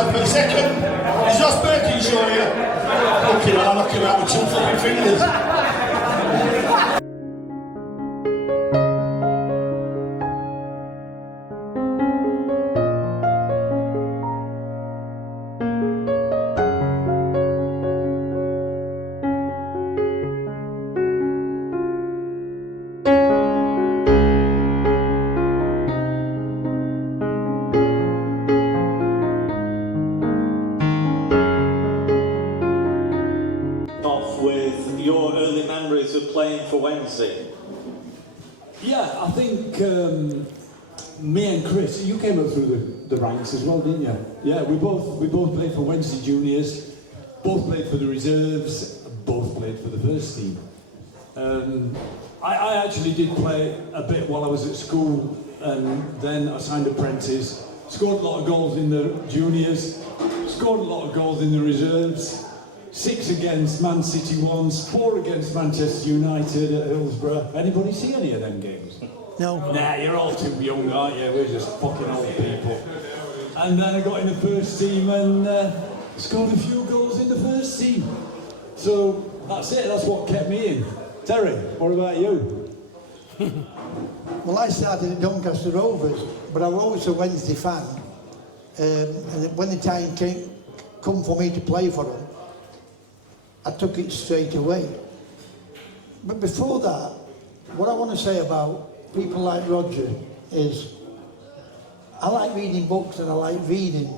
So for a second, is Ross Birkinshaw here? Okay, I'll knock him out with 2 fucking fingers. Playing for Wednesday? Yeah, I think me and Chris, you came up through the ranks as well, didn't you? Yeah, we both played for Wednesday juniors, both played for the reserves, both played for the first team. I actually did play a bit while I was at school, and then I signed apprentice, scored a lot of goals in the juniors, scored a lot of goals in the reserves. 6 against Man City once, 4 against Manchester United at Hillsborough. Anybody see any of them games? No. Nah, you're all too young, aren't you? We're just fucking old people. And then I got in the first team and scored a few goals in the first team. So that's it, that's what kept me in. Terry, what about you? Well, I started at Doncaster Rovers, but I was always a Wednesday fan. And when the time come for me to play for them, I took it straight away. But before that, what I want to say about people like Rodger is I like reading books and I like reading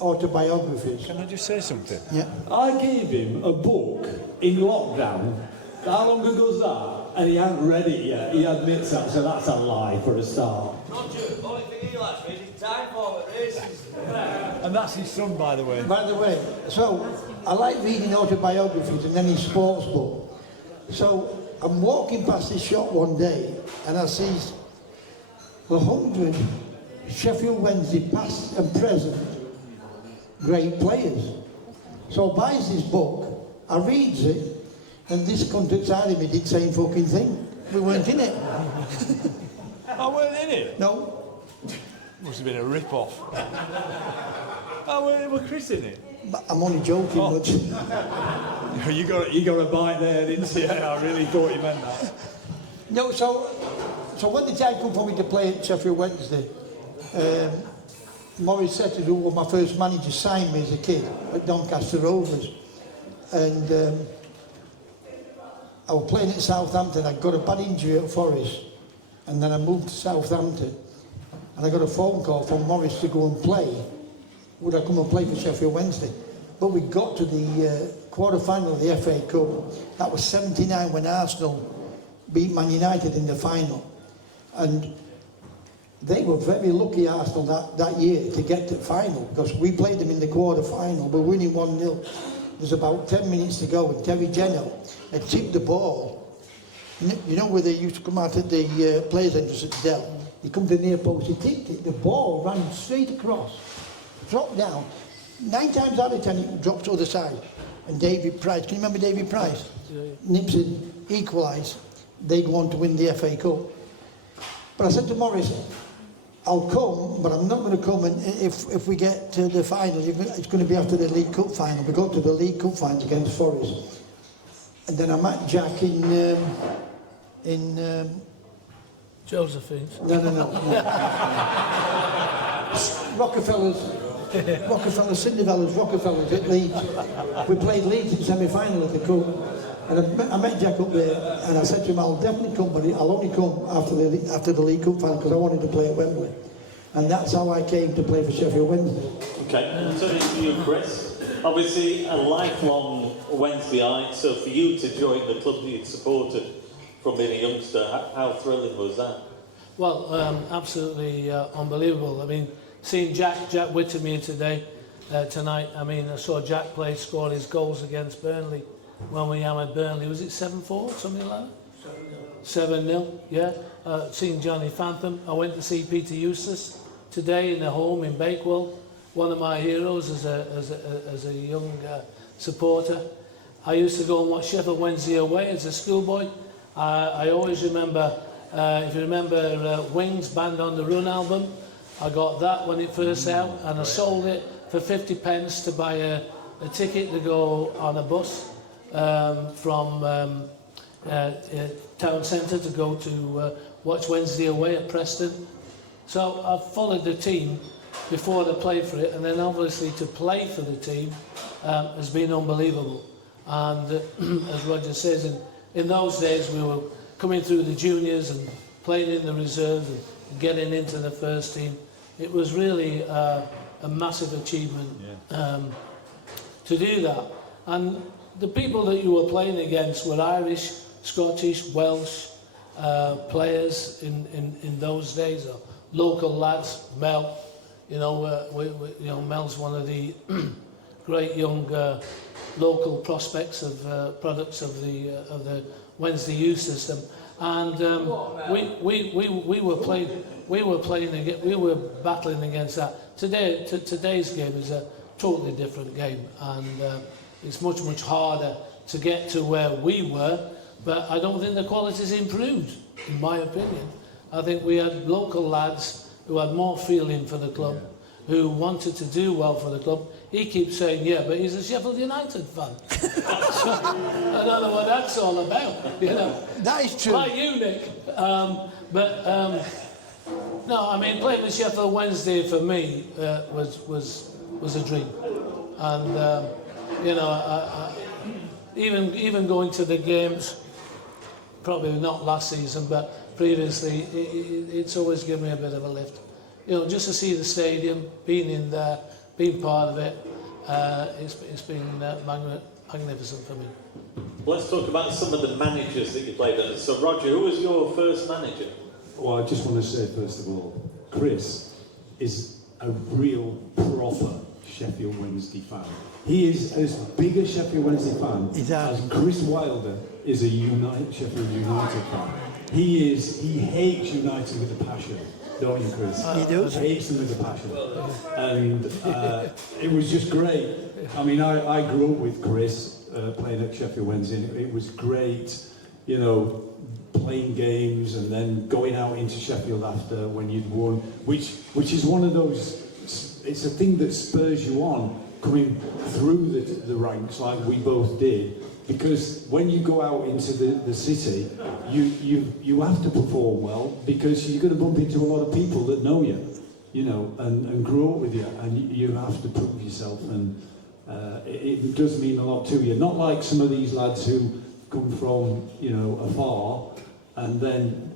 autobiographies. Can I just say something? Yeah. I gave him a book in lockdown. How long ago's that? And he hadn't read it yet. He admits that, so that's a lie for a start. Roger, only thing he likes reading time form at races. And that's his son, by the way. By the way, so I like reading autobiographies and any sports book. So I'm walking past this shop one day and I see 100 Sheffield Wednesday past and present great players. So I buys this book, I reads it, and this cunt side of me did the same fucking thing. We weren't in it. I weren't in it? No. Must have been a rip-off. Oh, were Chris in it? But I'm only joking, but... You got a bite there, didn't you? I really thought you meant that. No, so when the time come for me to play at Sheffield Wednesday, Maurice Setters, who was my first manager, signed me as a kid at Doncaster Rovers. And I was playing at Southampton. I got a bad injury at Forest. And then I moved to Southampton. And I got a phone call from Maurice to go and play. Would I come and play for Sheffield Wednesday? But we got to the quarter-final of the FA Cup. That was 79 when Arsenal beat Man United in the final. And they were very lucky, Arsenal, that year to get to the final, because we played them in the quarter-final. We're winning 1-0. There's about 10 minutes to go, and Terry Curran had tipped the ball. You know where they used to come out at the players' entrance at Dell? He come to the near post, he tipped it, the ball ran straight across, dropped down. 9 times out of 10 it drops to the other side. And David Price, can you remember David Price? Nips it, equalised. They go on to win the FA Cup. But I said to Maurice, I'll come, but I'm not going to come and if we get to the final, it's going to be after the League Cup final. We got to the League Cup final against Forest. And then I met Jack in Josephine's. No. Rockefellers at Leeds. We played Leeds in semi-final of the Cup. And I met Jack up there and I said to him, I'll definitely come, but I'll only come after the League Cup final because I wanted to play at Wembley. And that's how I came to play for Sheffield Wednesday. Okay, and turning to you, Chris. Obviously, a lifelong Wednesdayite, so for you to join the club that you'd supported from being a youngster, how thrilling was that? Well, absolutely unbelievable. I mean, seeing Jack Whittam here tonight, I mean, I saw Jack play, score his goals against Burnley when we hammered Burnley. Was it 7-4, something like that? 7-0, yeah. Seeing Johnny Fantham. I went to see Peter Eustace today in the home in Bakewell. One of my heroes as a young supporter. I used to go and watch Sheffield Wednesday away as a schoolboy. I always remember, if you remember Wings Band on the Run album, I got that when it first out and I sold it for 50 pence to buy a ticket to go on a bus from town centre to go to watch Wednesday away at Preston. So I've followed the team before they played for it, and then obviously to play for the team has been unbelievable. And as Rodger says, in those days we were coming through the juniors and playing in the reserves and getting into the first team. It was really a massive achievement to do that. And the people that you were playing against were Irish, Scottish, Welsh players in those days, or local lads. Mel, you know, Mel's one of the great young local prospects of products of the Wednesday youth system, and we were battling against that. Today's game is a totally different game, and it's much harder to get to where we were. But I don't think the quality's improved, in my opinion. I think we had local lads who had more feeling for the club, who wanted to do well for the club. He keeps saying, yeah, but he's a Sheffield United fan. So, I don't know what that's all about, you know. That is true. Like you, Nick. No, I mean, playing with Sheffield Wednesday for me was a dream. And, you know, even going to the games, probably not last season, but previously, it's always given me a bit of a lift. You know, just to see the stadium, being in there, being part of it, it's been magnificent for me. Let's talk about some of the managers that you played under. So, Rodger, who was your first manager? Well, I just want to say, first of all, Chris is a real proper Sheffield Wednesday fan. He is as big a Sheffield Wednesday fan as Chris Wylde is a Sheffield United fan. He hates United with a passion, don't you, Chris? He does. He hates them with a passion. And it was just great. I mean, I grew up with Chris playing at Sheffield Wednesday. It was great, you know, playing games and then going out into Sheffield after when you'd won, which is one of those, it's a thing that spurs you on coming through the ranks like we both did, because when you go out into the city, you have to perform well, because you're going to bump into a lot of people that know you know, and grow up with you, and you have to prove yourself, and it does mean a lot to you. Not like some of these lads who come from, you know, afar and then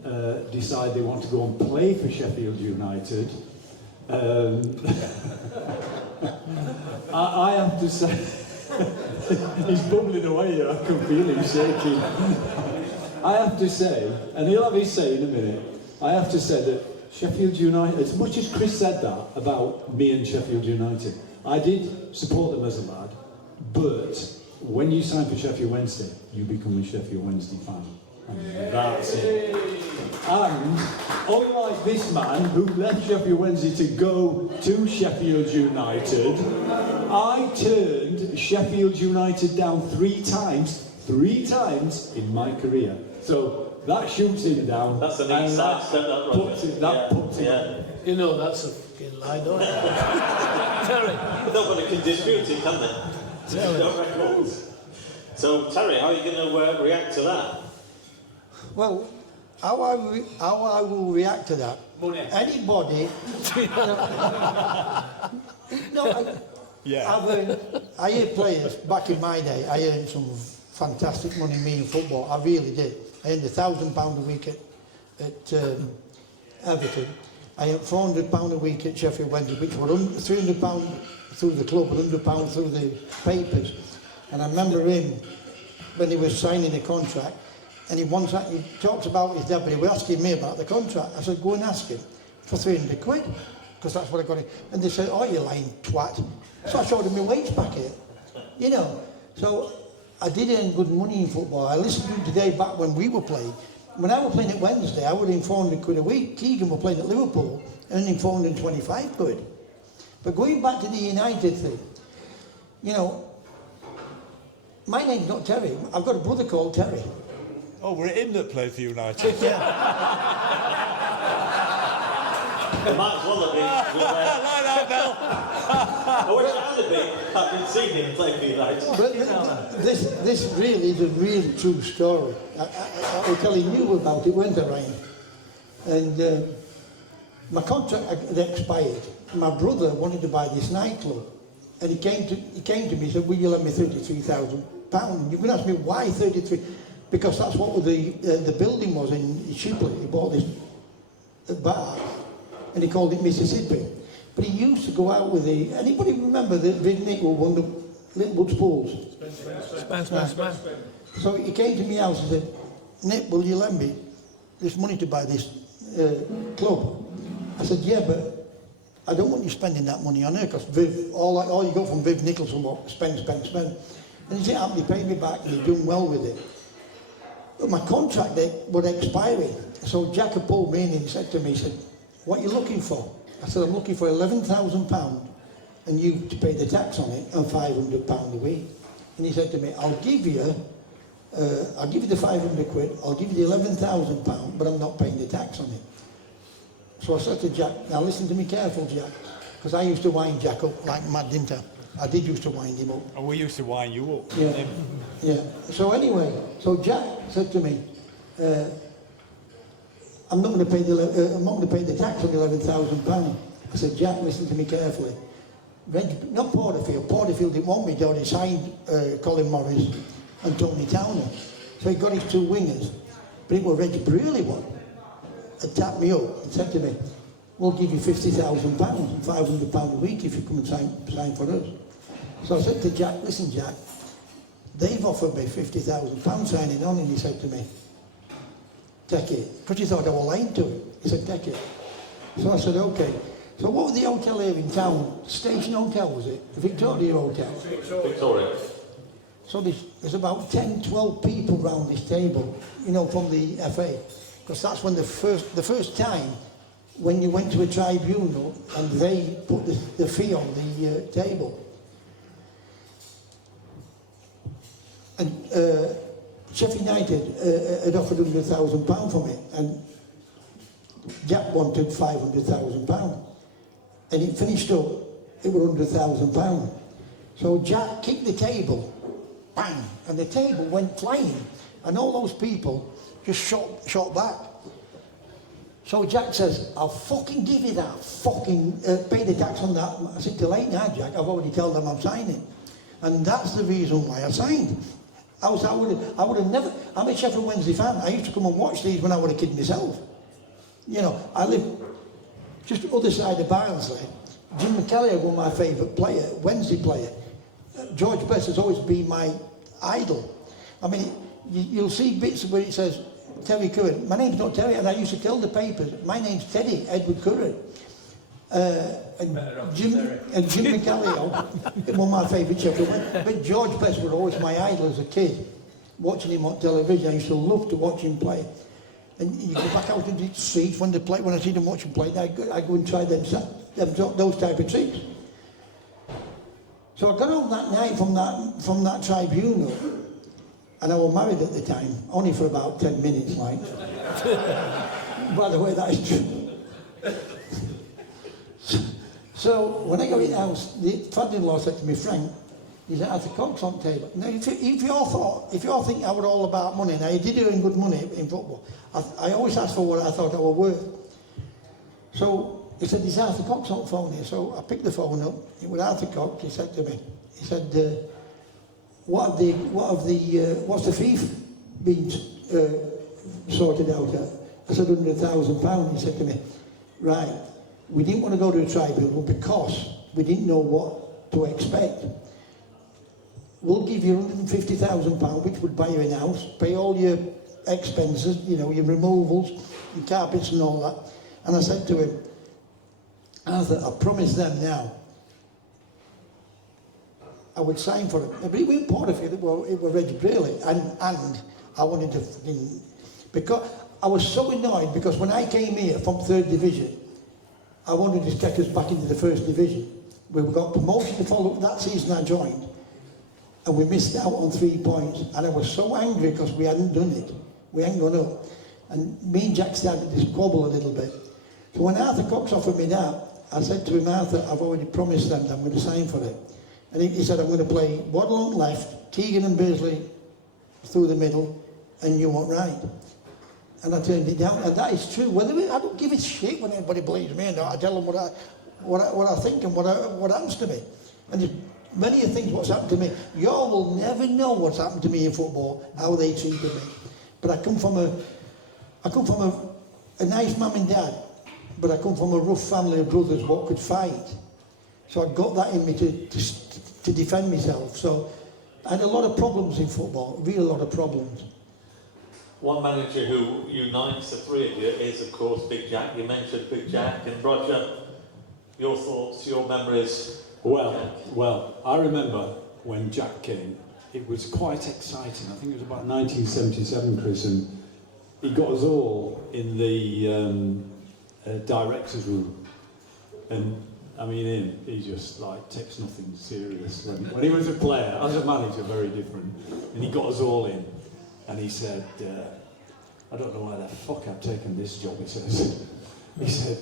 decide they want to go and play for Sheffield United. I have to say, he's bubbling away here, I can feel him shaking. I have to say, and he'll have his say in a minute, I have to say that Sheffield United, as much as Chris said that about me and Sheffield United, I did support them as a lad, but when you sign for Sheffield Wednesday, you become a Sheffield Wednesday fan. And that's it. And unlike this man who left Sheffield Wednesday to go to Sheffield United, I turned Sheffield United down three times in my career. So that shoots him down. That's an inside step, that puts him. You know, that's a fucking lie, don't you? Terry. Nobody can dispute it, can they? No records. So, Terry, how are you going to react to that? Well, how I will react to that. Anybody. I hear players back in my day. I earned some fantastic money me in football. I really did. I earned £1,000 a week at Everton. I earned £400 a week at Sheffield Wednesday, which were £300 through the club and £100 through the papers. And I remember him when he was signing the contract. And he talked about his dad, but he was asking me about the contract. I said, go and ask him for 300 quid, because that's what I got. And they said, oh, you lying twat. So I showed him my wage packet, you know. So I did earn good money in football. I listened to him today back when we were playing. When I was playing at Wednesday, I was earning 400 quid a week. Keegan was playing at Liverpool, earning 425 quid. But going back to the United thing, you know, my name's not Terry. I've got a brother called Terry. Oh, we're him that played for United. Yeah. It might as well have been. Like that, Bill. I wish I had been. I've been seeing him play for United. But this really is a really true story. I was telling you about it, weren't I, Ryan? And my contract had expired. My brother wanted to buy this nightclub, and he came to me and said, "Will you lend me £33,000?" And you're going to ask me why 33? Because that's what the building was in Shipley. He bought this bar, and he called it Mississippi. But he used to go out with anybody remember that Viv Nickel won the Littlewoods Pools? Spence. So he came to my house and said, "Nick, will you lend me this money to buy this club?" I said, "Yeah, but I don't want you spending that money on her, because Viv, all you got from Viv Nicholson was spend. And he said, "He paid me back, and he's doing well with it." But my contract was expiring. So Jack had pulled me in and he said to me, he said, "What are you looking for?" I said, "I'm looking for £11,000 and you to pay the tax on it and £500 a week." And he said to me, I'll give you the 500 quid, I'll give you the £11,000, but I'm not paying the tax on it. So I said to Jack, "Now listen to me careful, Jack," because I used to wind Jack up like mad, didn't I? I did used to wind him up. And we used to wind you up. Yeah. So anyway, so Jack said to me, I'm not going to pay the tax on the £11,000. I said, "Jack, listen to me carefully. Not Porterfield didn't want me, though. He signed Colin Morris and Tony Towner. So he got his two wingers. But it was Reggie Brearley one. Had tapped me up and said to me, "We'll give you £50,000 and £500 a week if you come and sign for us." So I said to Jack, "Listen, Jack, they've offered me £50,000 signing on," and he said to me, "Take it." Because he thought I was lying to him. He said, "Take it." So I said, "Okay." So what was the hotel here in town? Station Hotel, was it? The Victoria Hotel? Victoria. So there's about 10, 12 people round this table, from the FA. Because that's when the first time when you went to a tribunal and they put the fee on the table. And Sheffield United had offered £100,000 for me, and Jack wanted £500,000. And it finished up, it was £100,000. So Jack kicked the table, bang, and the table went flying, and all those people just shot back. So Jack says, "I'll fucking give you that, fucking pay the tax on that." I said, "Too late now, Jack, I've already told them I'm signing." And that's the reason why I signed. I would have never, I'm a Sheffield Wednesday fan. I used to come and watch these when I was a kid myself. I lived just the other side of Barnsley. Jim McCallier was my favourite player, Wednesday player. George Best has always been my idol. I mean, you'll see bits where it says, Terry Curran. My name's not Terry, and I used to tell the papers, my name's Teddy, Edward Curran. And Jim McCallier was my favourite Sheffield Wednesday. But George Best was always my idol as a kid. Watching him on television, I used to love to watch him play. And you go back out into the streets when I see them watch him play, I go and try those type of tricks. So I got home that night from that tribunal, and I was married at the time, only for about 10 minutes, like. By the way, that is true. So when I got in the house, the father-in-law said to me, "Frank, he's at the Cox on table." Now, if you all think I was all about money, now I did earn good money in football. I always asked for what I thought I was worth. So he said, "There's Arthur Cox on the phone here." So I picked the phone up. It was Arthur Cox. He said to me, he said, what's the fee been sorted out at? I said, £100,000. He said to me, "Right, we didn't want to go to a tribunal because we didn't know what to expect. We'll give you £150,000, which would buy you a house, pay all your expenses, your removals, your carpets and all that." And I said to him, "Arthur, I promise them now I would sign for it." But it wasn't Porterfield, it was Reggie Brearley, and I wanted to, because I was so annoyed, because when I came here from 3rd Division, I wanted to take us back into the 1st Division. We got promoted to follow that season I joined, and we missed out on 3 points, and I was so angry because we hadn't done it. We hadn't gone up. And me and Jack started to squabble a little bit. So when Arthur Cox offered me that, I said to him, Arthur, I've already promised them that I'm going to sign for it. And he said, I'm going to play Waddle on left, Teagan and Beardsley through the middle, and you want right. And I turned it down, and that is true. I don't give a shit when anybody believes me, and I tell them what I think and what happens to me. And there's many things what's happened to me. You all will never know what's happened to me in football, how they treated me. But I come from a nice mum and dad, but I come from a rough family of brothers what could fight. So I got that in me to defend myself. So I had a lot of problems in football, really a lot of problems. One manager who unites the three of you is, of course, Big Jack. You mentioned Big Jack. And Rodger, your thoughts, your memories? Well, I remember when Jack came, it was quite exciting. I think it was about 1977, Chris, and he got us all in the director's room. And I mean, he just like takes nothing serious. When he was a player, as a manager, very different. And he got us all in, and he said, I don't know why the fuck I've taken this job, he says. He said,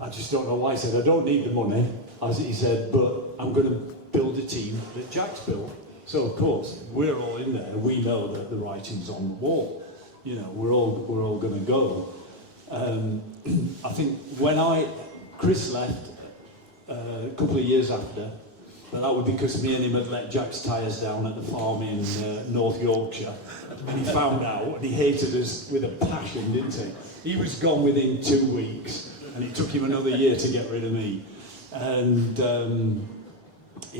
I just don't know why. He said, I don't need the money, as he said, but I'm going to build a team that Jack's built. So of course, we're all in there. We know that the writing's on the wall. You know, we're all going to go. I think when Chris left a couple of years after, but that was because me and him had let Jack's tyres down at the farm in North Yorkshire, and he found out, and he hated us with a passion, didn't he? He was gone within 2 weeks, and it took him another year to get rid of me. And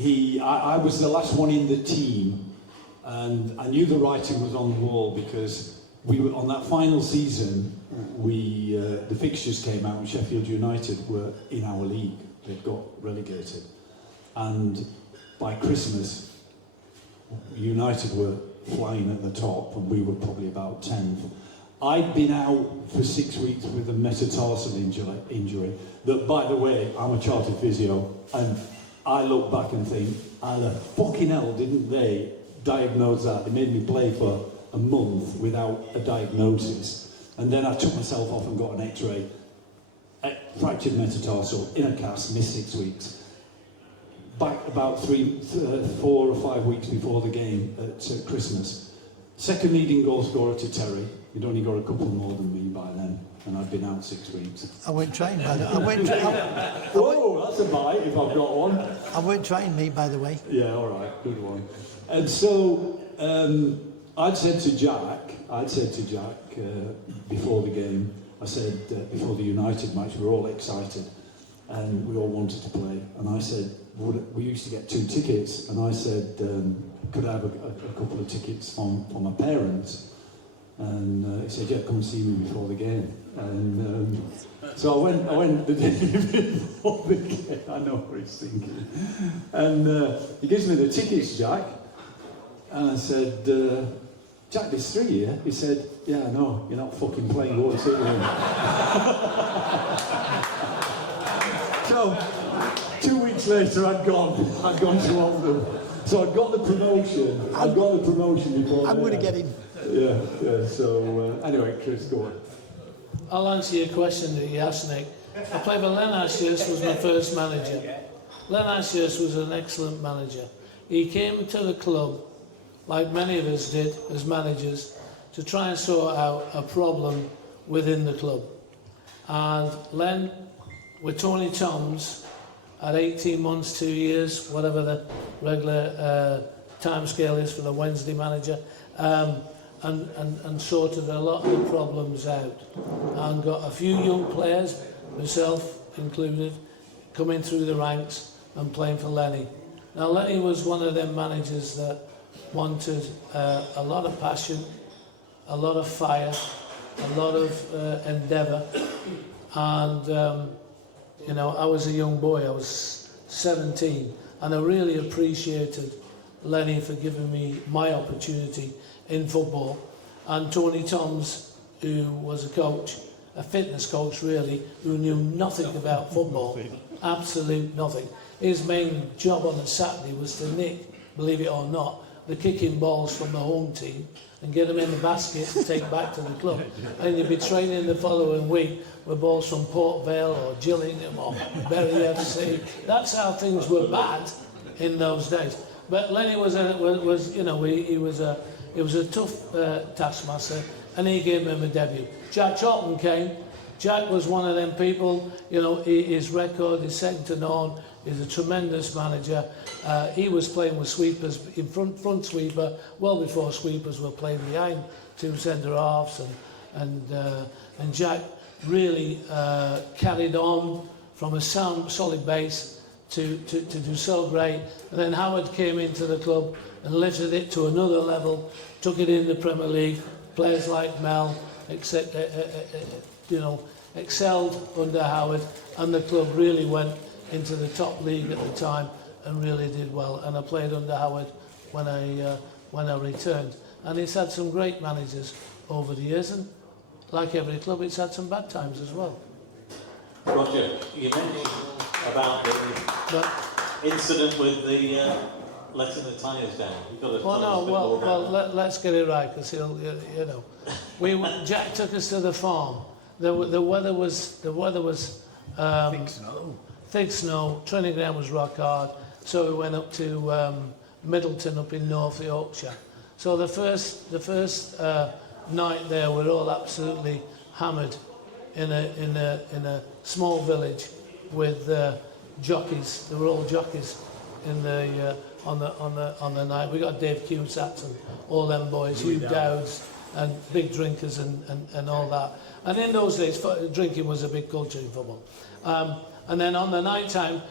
I was the last one in the team, and I knew the writing was on the wall because we were on that final season. The fixtures came out, and Sheffield United were in our league. They'd got relegated, and by Christmas, United were flying at the top, and we were probably about 10th. I'd been out for 6 weeks with a metatarsal injury. That, by the way, I'm a chartered physio, and I look back and think, how the fucking hell didn't they diagnose that? They made me play for a month without a diagnosis, and then I took myself off and got an X-ray. Fractured metatarsal in a cast, missed 6 weeks. Back about 4 or 5 weeks before the game at Christmas. Second leading goal scorer to Terry. He'd only got a couple more than me by then, and I'd been out 6 weeks. I weren't trained, by the way. Whoa, that's a bite if I've got one. I weren't trained, me, by the way. Yeah, all right, good one. And so I'd said to Jack before the game, I said, before the United match, we were all excited and we all wanted to play. And I said, we used to get 2 tickets. And I said, could I have a couple of tickets from my parents? And he said, yeah, come and see me before the game. And so I went the day before the game. I know what he's thinking. And he gives me the tickets, Jack. And I said, Jack, there's 3 here. He said, yeah, no, you're not fucking playing. Go and sit with him. So, 2 weeks later, I'd gone to Oldham. So I got the promotion before. I'm going to get him. Yeah. So anyway, Chris, go on. I'll answer your question that you asked, Nick. I played for Len Ashurst, was my first manager. Len Ashurst was an excellent manager. He came to the club, like many of us did as managers, to try and sort out a problem within the club. And Len, with Tony Toms, at 18 months, 2 years, whatever the regular time scale is for the Wednesday manager, and sorted a lot of the problems out. And got a few young players, myself included, coming through the ranks and playing for Lenny. Now Lenny was one of them managers that wanted a lot of passion, a lot of fire, a lot of endeavour, and you know, I was a young boy, I was 17, and I really appreciated Lenny for giving me my opportunity in football. And Tony Toms, who was a coach, a fitness coach really, who knew nothing about football, absolute nothing. His main job on a Saturday was to nick, believe it or not, the kicking balls from the home team and get them in the basket and take back to the club. And you'd be training the following week with balls from Port Vale or Gillingham or Bury FC. That's how things were bad in those days. But Lenny was you know, he was a tough taskmaster, and he gave him a debut. Jack Charlton came. Jack was one of them people, you know, his record is second to none. He's a tremendous manager. He was playing with sweepers, in front sweeper, well before sweepers were playing behind two centre halves, and Jack really carried on from a solid base to do so great. And then Howard came into the club and lifted it to another level, took it in the Premier League. Players like Mel, you know, excelled under Howard, and the club really went into the top league at the time and really did well. And I played under Howard when I returned. And it's had some great managers over the years, and like every club, it's had some bad times as well. Roger, you mentioned about the incident with the letting the tyres down. You've got to tell us a bit more about that. Let's get it right, because he'll, you know. Jack took us to the farm. The weather was thick snow. Training ground was rock hard, so we went up to Middleton up in North Yorkshire. So the first night there, we're all absolutely hammered in a small village with jockeys. They were all jockeys in the on the night. We got Dave Cusatts and all them boys, Hugh Dowds, and big drinkers and all that. And in those days, drinking was a big culture in football. And then on the night time,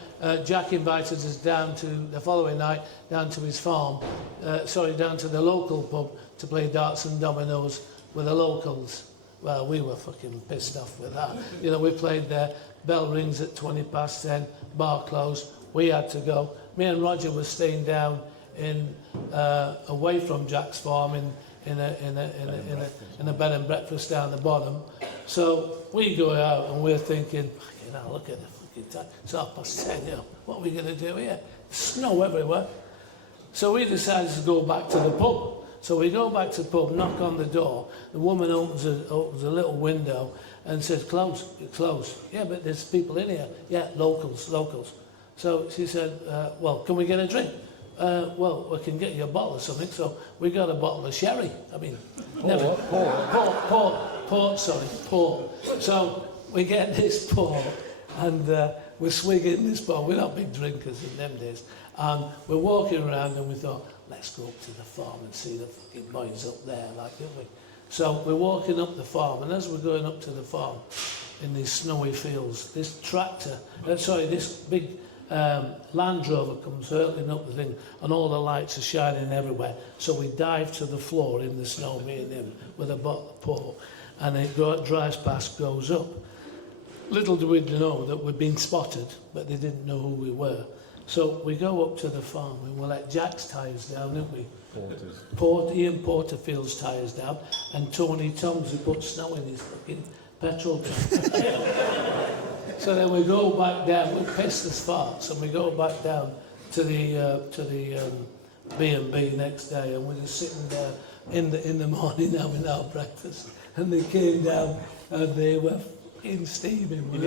Jack invited us down to the following night down to his farm, down to the local pub to play darts and dominoes with the locals. Well, we were fucking pissed off with that. You know, we played there. Bell rings at 10:20, bar closed. We had to go. Me and Rodger were staying down away from Jack's farm in a bed and breakfast down the bottom. So we go out and we're thinking, you know, look at the fucking time. It's 10:30. You know, what are we going to do here? Snow everywhere. So we decided to go back to the pub. So we go back to the pub, knock on the door. The woman opens a little window and says, close. Yeah, but there's people in here. Yeah, locals. So she said, well, can we get a drink? Well, we can get you a bottle of something. So we got a bottle of sherry. I mean, port. So we get this port and we're swigging this port. We're not big drinkers in them days. And we're walking around and we thought, let's go up to the farm and see the fucking boys up there, like, don't we? So we're walking up the farm, and as we're going up to the farm in these snowy fields, this big Land Rover comes hurtling up the thing, and all the lights are shining everywhere. So we dive to the floor in the snow, me and him, with a bottle of port, and it drives past, goes up. Little do we know that we'd been spotted, but they didn't know who we were. So we go up to the farm and we let Jack's tyres down, didn't we? Ian Porterfield's tyres down, and Tony Toms, who put snow in his fucking petrol tank. So then we go back down, we're pissed as farts, and we go back down to the B&B next day, and we're just sitting there in the morning having our breakfast, and they came down and they were in steaming. He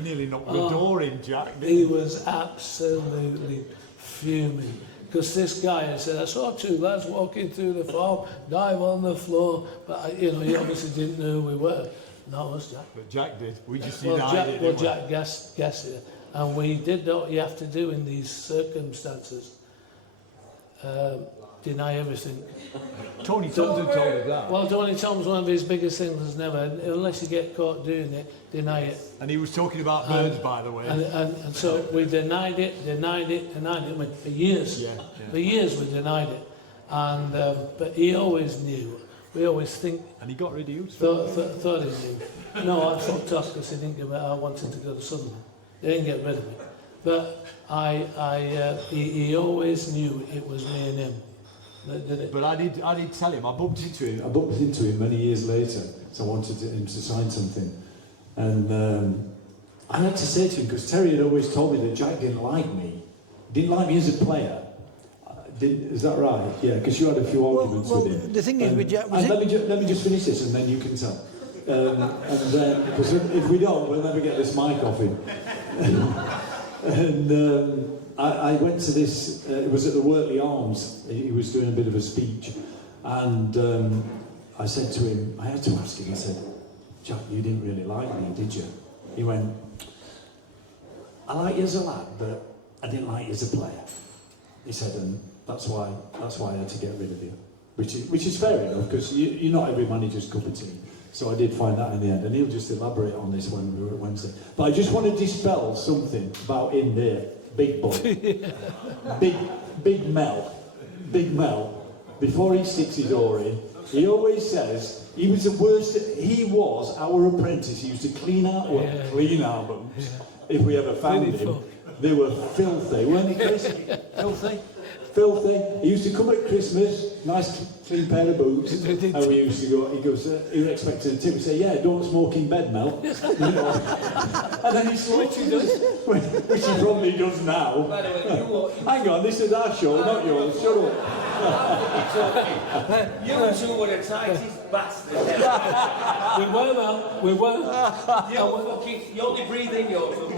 nearly knocked the door in, Jack. He was absolutely fuming. Because this guy had said, I saw two lads walking through the farm, dive on the floor, but he obviously didn't know who we were. No, it was Jack. But Jack did. We just denied it. Jack guessed it. And we did what you have to do in these circumstances. Deny everything. Tony Toms had told us that. Well, Tony Toms, one of his biggest things is never, unless you get caught doing it, deny it. And he was talking about birds, by the way. And so we denied it for years. Yeah. For years we denied it. And but he always knew. We always think. And he got rid of you. Thought he knew. No, I fucked off because he didn't give me. I wanted to go to Sunderland. They didn't get rid of me. But he always knew it was me and him. But I did tell him. I bumped into him. I bumped into him many years later, so I wanted him to sign something. And I had to say to him, because Terry had always told me that Jack didn't like me. Didn't like me as a player. Is that right? Yeah, because you had a few arguments with him. The thing is with Jack was let me just finish this and then you can tell. And then, because if we don't, we'll never get this mic off him. And I went to this, it was at the Wortley Arms, he was doing a bit of a speech, and I said to him, I had to ask him, I said, Jack, you didn't really like me, did you? He went, I like you as a lad, but I didn't like you as a player. He said, and that's why I had to get rid of you. Which is fair enough, because you're not every manager's cup of tea. So I did find that in the end, and he'll just elaborate on this when we were at Wednesday. But I just want to dispel something about him there, big boy, big Mel. Before he sticks his oar in, he always says he was the worst. He was our apprentice. He used to clean our boots if we ever found him. They were filthy, weren't they, Chris? Filthy. He used to come at Christmas, nice clean pair of boots, and we used to go, he goes, he was expecting a tip, he'd say, yeah, don't smoke in bed, Mel. You know. And then he slowly does, which he probably does now. By the way, Hang on, this is our show, not yours, shut up. you two were the tightest bastards. We were, Mel. We were. You only breathe in yours. We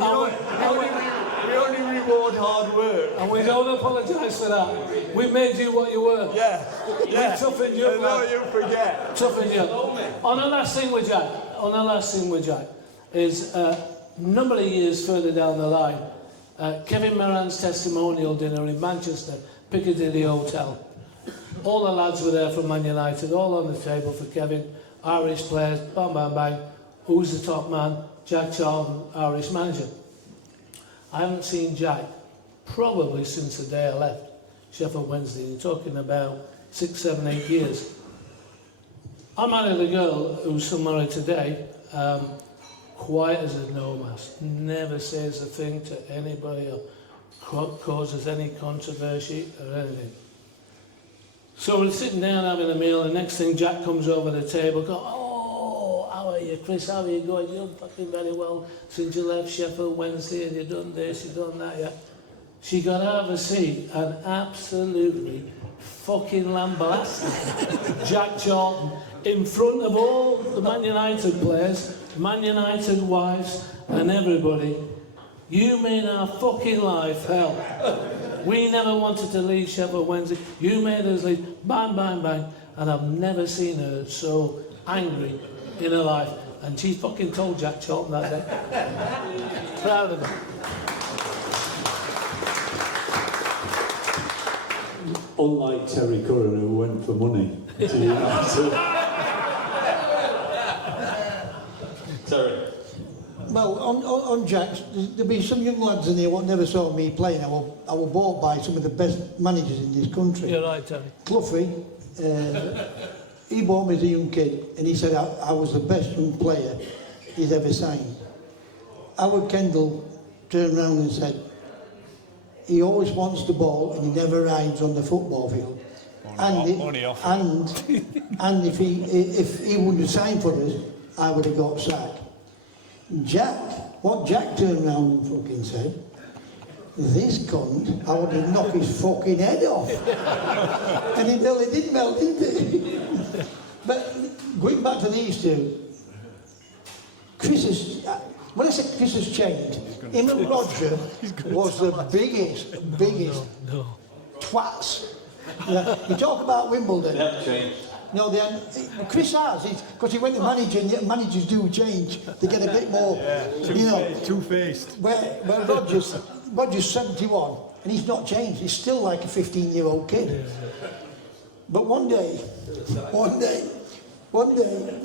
only reward hard work. And we don't apologise for that. We made you what you were. Yeah. We toughened you. No, you forget. Toughened you. On the last thing with Jack, is a number of years further down the line, Kevin Moran's testimonial dinner in Manchester, Piccadilly Hotel. All the lads were there from Man United, all on the table for Kevin, Irish players, bang, bang, bang. Who's the top man? Jack Charlton, Irish manager. I haven't seen Jack probably since the day I left Sheffield Wednesday. You're talking about 6, 7, 8 years. I married a girl who's still married today, quiet as a nomas, never says a thing to anybody or causes any controversy or anything. So we're sitting down having a meal, and next thing Jack comes over the table, goes, oh, how are you, Chris, how are you going? You're doing fucking very well since you left Sheffield Wednesday, and you've done this, you've done that, yeah. She got out of her seat and absolutely fucking lambasted Jack Charlton in front of all the Man United players, Man United wives, and everybody. You made our fucking life hell. We never wanted to leave Sheffield Wednesday. You made us leave. Bang, bang, bang. And I've never seen her so angry in her life. And she fucking told Jack Charlton that day. Proud of her. Unlike Terry Curran, who went for money to United. Terry. Well, on Jack's, there'll be some young lads in here what never saw me playing. I was bought by some of the best managers in this country. You're right, Terry. Cloughie, he bought me as a young kid, and he said I was the best young player he's ever signed. Howard Kendall turned around and said, he always wants the ball and he never rides on the football field. And if he wouldn't have signed for us, I would have got sacked. What Jack turned around and fucking said, this cunt, I would have knocked his fucking head off. And he nearly did melt, didn't he? But going back to these two, when I say Chris has changed, him and Rodger was the biggest twats. You talk about Wimbledon. They have changed. No, Chris has, because he went to manager, and managers do change. They get a bit more, Two-faced. Where Rodger's 71, and he's not changed. He's still like a 15-year-old kid. But one day,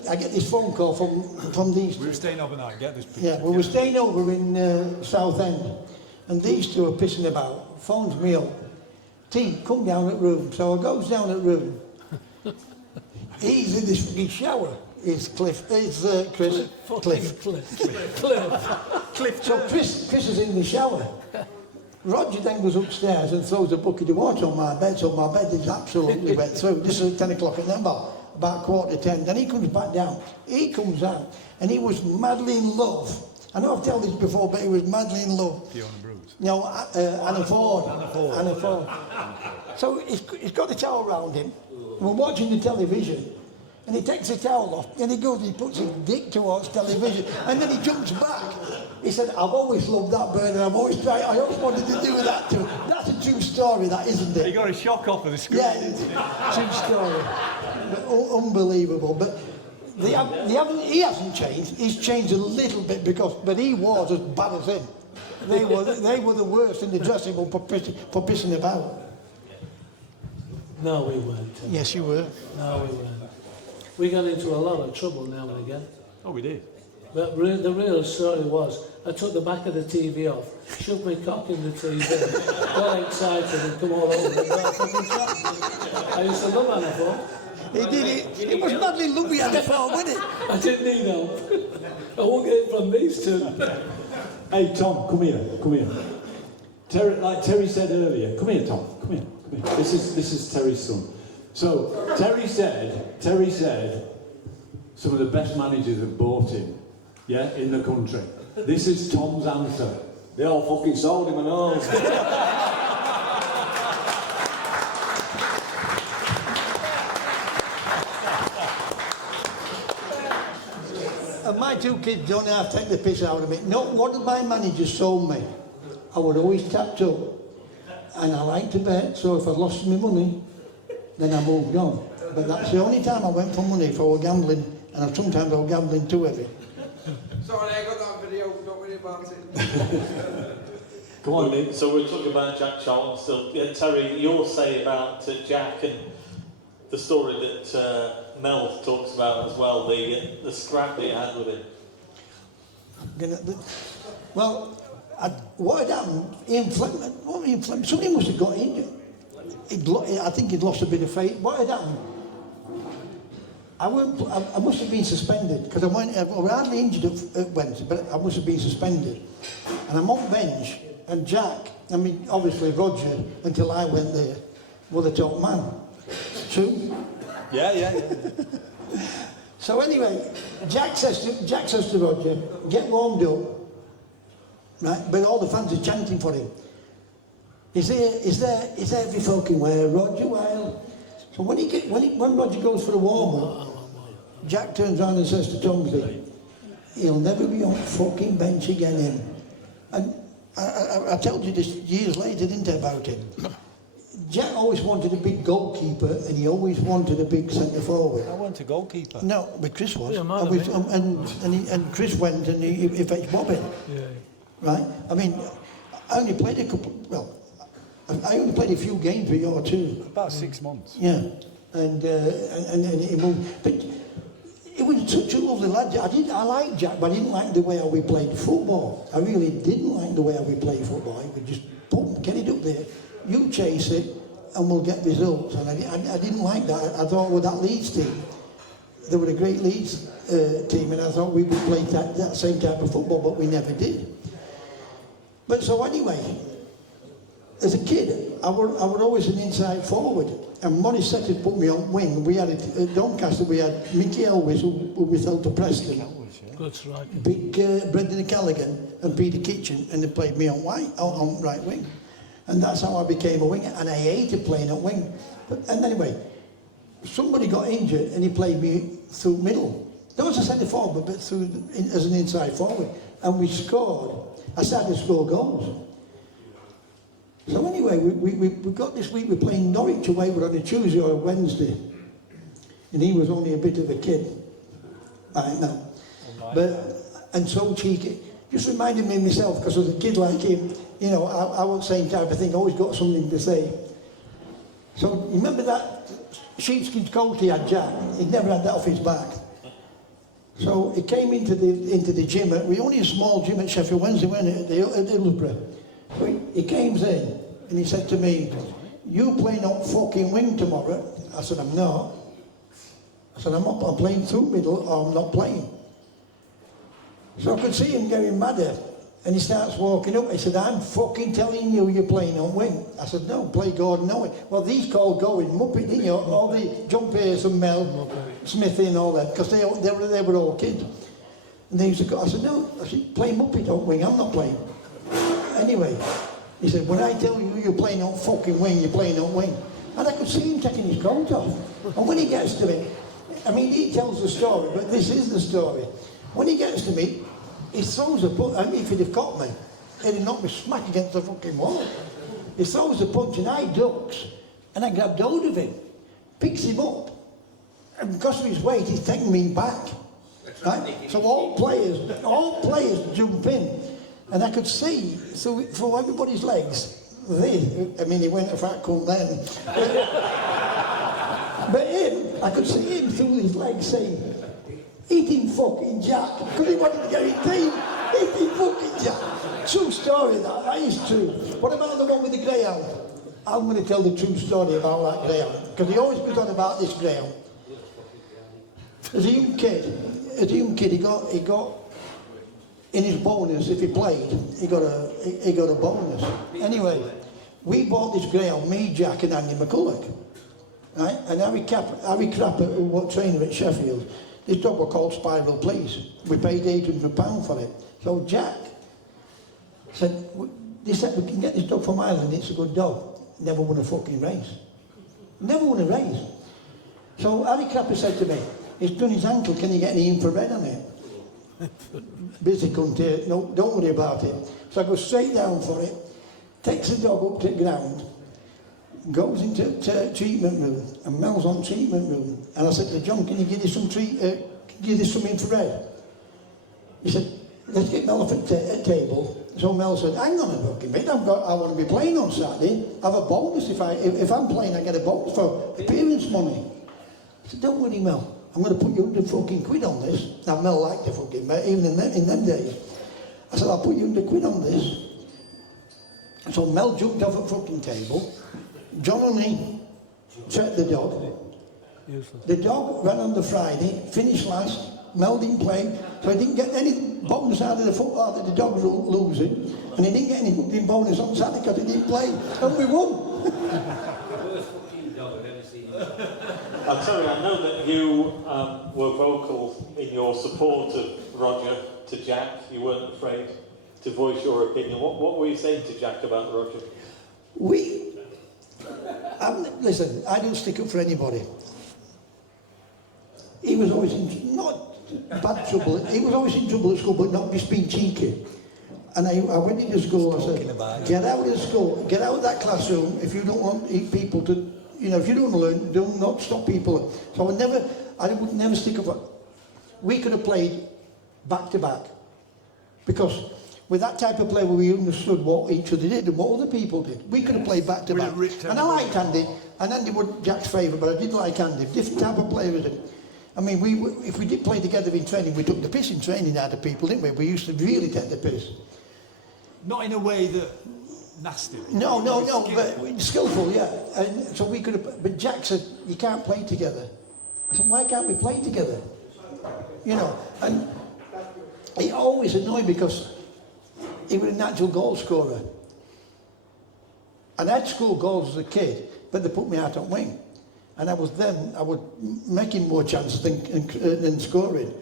I get this phone call from these two. We were staying overnight, get this. Yeah, we were staying over in Southend, and these two are pissing about. Phones me up. T, come down at room. So I goes down at room. He's in this fucking shower. It's Chris. So Chris is in the shower. Rodger then goes upstairs and throws a bucket of water on my bed, so my bed is absolutely wet through. This is at 10 o'clock at night, about 9:45. Then he comes back down. He comes out, and he was madly in love. I know I've told this before, but he was madly in love. Fiona Bruce. No, Anna Ford. Anna Ford. So he's got the towel around him. We're watching the television, and he takes the towel off, and he goes, he puts his dick towards television, and then he jumps back. He said, I've always loved that bird, and I always wanted to do that too. That's a true story, that, isn't it? He got a shock off of the screen. Yeah, true story. But, unbelievable. But he hasn't changed. He's changed a little bit but he was as bad as him. They were the worst in the dressing room for pissing about. No, we weren't. Tim. Yes, you were. No, we weren't. We got into a lot of trouble now and again. Oh, we did. But the real story was, I took the back of the TV off, shoved my cock in the TV, got excited and come all over and got a fucking cock. I used to love Anna Ford. He did it. It was madly lovely Anna Ford, wasn't it? I didn't need help. I won't get it from these two. Hey Tom, come here. Terry, like Terry said earlier, come here Tom, come here. This is Terry's son. So Terry said some of the best managers have bought him, yeah, in the country. This is Tom's answer. They all fucking sold him and all. And my two kids don't have to take the piss out of me. Not one of my managers sold me. I would always tapped up. And I like to bet, so if I lost my money, then I moved on. But that's the only time I went for money, if I were gambling, and sometimes I was gambling too heavy. Sorry, I got that video, don't worry about it. Come on, Nick. So we're talking about Jack Charlton still. Yeah, Terry, your say about Jack and the story that Mel talks about as well, the scrap that you had with him. Well, what had happened, somebody must have got injured. I think he'd lost a bit of faith. What had happened? I must have been suspended, because I was hardly injured at Wednesday, but I must have been suspended. And I'm on bench, and Jack, I mean, obviously Rodger, until I went there, was the top man. True? Yeah. So anyway, Jack says to Rodger, get warmed up, right? But all the fans are chanting for him. Is there every fucking way, Rodger Wylde? So when Rodger goes for a warm-up, Jack turns around and says to Tomsey, he'll never be on fucking bench again, him. And I told you this years later, didn't I, about him? Jack always wanted a big goalkeeper, and he always wanted a big centre forward. I want a goalkeeper. No, but Chris was. Yeah, and Chris went and he fetched Bobbin. Yeah. Right? I mean, I only played I only played a few games with you too. About 6 months. Yeah. And he moved. But it was such a lovely lad. I liked Jack, but I didn't like the way how we played football. I really didn't like the way how we played football. He would just, boom, get it up there. You chase it, and we'll get results. And I didn't like that. I thought, well, that Leeds team, they were a great Leeds team, and I thought we would play that same type of football, but we never did. But so anyway, as a kid, I were always an inside forward. And Morris Setter put me on wing. We had at Doncaster, we had Mickey Elwes, who we sold to Preston. Good striker. Big Brendan Callaghan and Peter Kitchen, and they played me on right wing. And that's how I became a winger, and I hated playing at wing. And anyway, somebody got injured, and he played me through middle. Not as a centre forward, but as an inside forward. And we scored. I started to score goals. So anyway, we got this week, we're playing Norwich away, we're on a Tuesday or a Wednesday. And he was only a bit of a kid. I know. And so cheeky. Just reminded me of myself, because as a kid like him, you know, I was the same type of thing, always got something to say. So remember that sheepskin coat he had, Jack? He'd never had that off his back. So he came into the gym. We only a small gym at Sheffield Wednesday, weren't it, at Hillsborough. So he came in and he said to me, you playing on fucking wing tomorrow? I said, I'm not. I said, I'm playing through middle, or I'm not playing. So I could see him getting madder. And he starts walking up. He said, I'm fucking telling you you're playing on wing. I said, no, play Gordon Owen. Well, these called going Muppet, didn't you? All the John Pearce and Mel Smithy and all that, because they were all kids. And they used to go, I said, no, I said, play Muppet on wing, I'm not playing. Anyway, he said, when I tell you you're playing on fucking wing, you're playing on wing. And I could see him taking his coat off. And when he gets to me, I mean, he tells the story, but this is the story. When he gets to me, he throws a punch. I mean, if he'd have caught me, he'd have knocked me smack against the fucking wall. He throws a punch and I ducks, and I grabbed hold of him, picks him up, and because of his weight, he's taking me back. Right? So all players jump in, and I could see through everybody's legs. I mean, he went a fat cunt then. But him, I could see him through his legs saying, "Eat him fucking Jack," because he wanted to get his team. Eat him fucking Jack. True story, that is true. What about the one with the greyhound? I'm going to tell the true story about that greyhound, because he always goes on about this greyhound. As a young kid, he got in his bonus, if he played, he got a bonus. Anyway, we bought this greyhound, me, Jack and Andy McCulloch. Right? And Harry Crapper, who was trainer at Sheffield, this dog was called Spiral Please. We paid £800 for it. So Jack said, they said, we can get this dog from Ireland, it's a good dog. Never won a fucking race. Never won a race. So Harry Crapper said to me, he's done his ankle, can you get any infrared on it? Busy couldn't hear, no, don't worry about it. So I go straight down for it, takes the dog up to the ground, goes into treatment room, and Mel's on treatment room. And I said to John, can you give this some infrared? He said, let's get Mel off at table. So Mel said, hang on a fucking minute, I want to be playing on Saturday. I have a bonus, if I'm playing I get a bonus for appearance money. I said, don't worry Mel, I'm going to put you 100 fucking quid on this. Now Mel liked the fucking bet, even in them days. I said, I'll put you 100 quid on this. So Mel jumped off a fucking table. John and me checked the dog. The dog ran on the Friday, finished last. Mel didn't play, so he didn't get any bonus out of the dog losing, and he didn't get any fucking bonus on Saturday because he didn't play, and we won. Worst fucking dog I've ever seen. I'm sorry, I know that you were vocal in your support of Rodger to Jack. You weren't afraid to voice your opinion. What were you saying to Jack about Rodger? Listen, I don't stick up for anybody. He was always not bad trouble. He was always in trouble at school, but not just being cheeky. And I went into school. I said, "Get out of school. Get out of that classroom. If you don't want people to, if you don't learn, do not stop people." So I would never stick up for. We could have played back to back, because with that type of play where we understood what each other did and what other people did, we could have played back to back. And I liked Andy, and Andy was Jack's favourite, but I did like Andy. Different type of player was it. I mean, if we did play together in training, we took the piss in training out of people, didn't we? We used to really take the piss. Not in a way that nasty. No, but skillful, yeah. And so we could have, but Jack said, you can't play together. I said, why can't we play together? And he always annoyed me because he was a natural goal scorer. And I had scored goals as a kid, but they put me out on wing. And I was making more chances than scoring.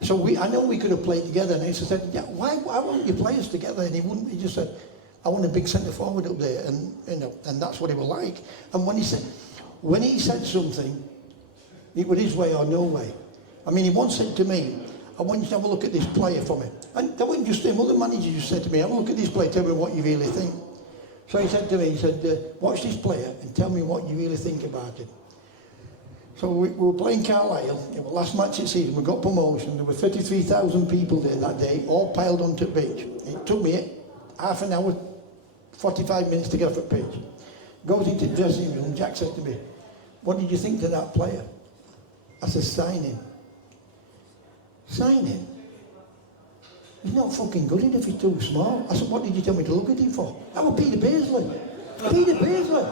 So I know we could have played together. And he said, yeah, why won't you play us together? And he just said, I want a big centre forward up there. And that's what he was like. And when he said something, it was his way or no way. I mean, he once said to me, I want you to have a look at this player for me. And that wasn't just him, other managers just said to me, have a look at this player, tell me what you really think. So he said to me, watch this player and tell me what you really think about him. So we were playing Carlisle, it was last match of the season, we got promotion, there were 33,000 people there that day, all piled onto the pitch. It took me half an hour, 45 minutes to get off the pitch. Goes into the dressing room, Jack said to me, what did you think to that player? I said, sign him. Sign him? He's not fucking good enough, he's too small. I said, what did you tell me to look at him for? That was Peter Beardsley. Peter Beardsley.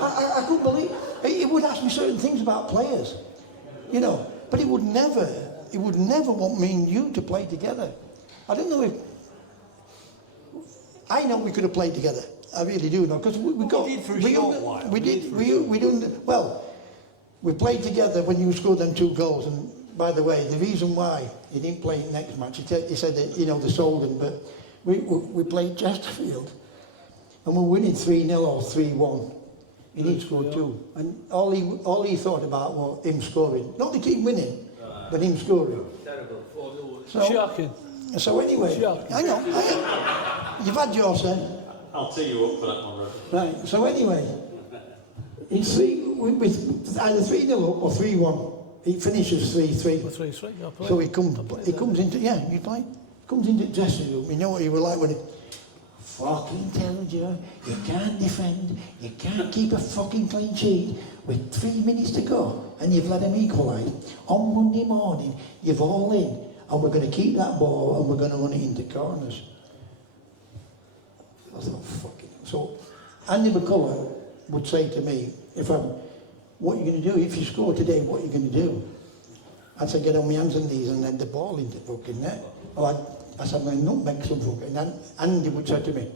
I couldn't believe he would ask me certain things about players, but he would never want me and you to play together. I don't know if I know we could have played together. I really do know, because we played together when you scored them 2 goals, and by the way, the reason why he didn't play the next match, he said that, you know, they sold him, but we played Chesterfield, and we're winning 3-0 or 3-1. He didn't score 2. And all he thought about was him scoring. Not the team winning, but him scoring. Terrible. 4-0. So, Shocking. so anyway, Shocking. hang on. You've had yours then. I'll tee you up for that one, Rodger. Right, so anyway, it's with either 3-0 up or 3-1. He finishes 3-3. 3-3. You're playing. So he comes into, yeah, you play. Comes into the dressing room. You know what he was like when he, fucking tells you can't defend, you can't keep a fucking clean sheet with 3 minutes to go, and you've let him equalise. On Monday morning, you've all in, and we're going to keep that ball and we're going to run it into corners. I thought, fucking. So Andy McCullough would say to me, what are you going to do? If you score today, what are you going to do? I'd say, get on my hands and knees and head the ball into fucking net. Or I said, I'm going to nutmeg some fucking. And Andy would say to me,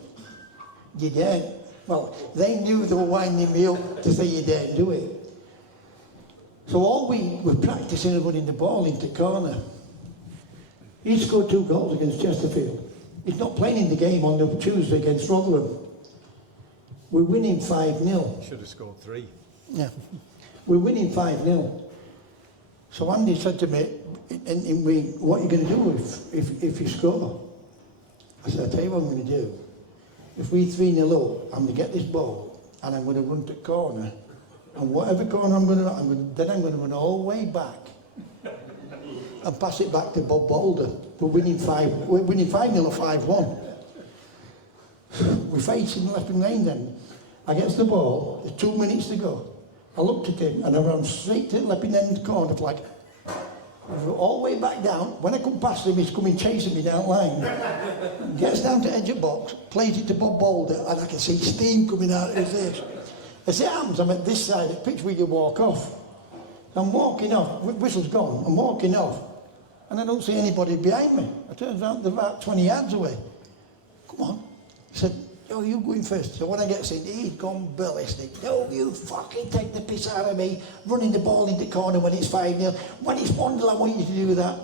you dare? Well, they knew they were winding me up to say you dare do it. So all week we're practicing and running the ball into corner. He scored 2 goals against Chesterfield. He's not playing in the game on the Tuesday against Rotherham. We're winning 5-0. Should have scored 3. Yeah. We're winning 5-0. So Andy said to me, what are you going to do if you score? I said, I'll tell you what I'm going to do. If we 3-0 up, I'm going to get this ball and I'm going to run to corner. And whatever corner I'm going to run all the way back and pass it back to Bob Boulder. We're winning 5-0 or 5-1. We're facing the left wing lane then. I get the ball, there's 2 minutes to go. I looked at him and I ran straight to the left end corner, like all the way back down. When I come past him, he's coming chasing me down line. Gets down to edge of box, plays it to Bob Boulder, and I can see steam coming out of his ears. As it happens, I'm at this side of the pitch where you walk off. I'm walking off, whistle's gone, I'm walking off, and I don't see anybody behind me. I turn around, they're about 20 yards away. Come on. He said, oh, you going first. So when I get in, he'd gone ballistic. No, you fucking take the piss out of me, running the ball into the corner when it's 5-0. When it's 1-0, I want you to do that.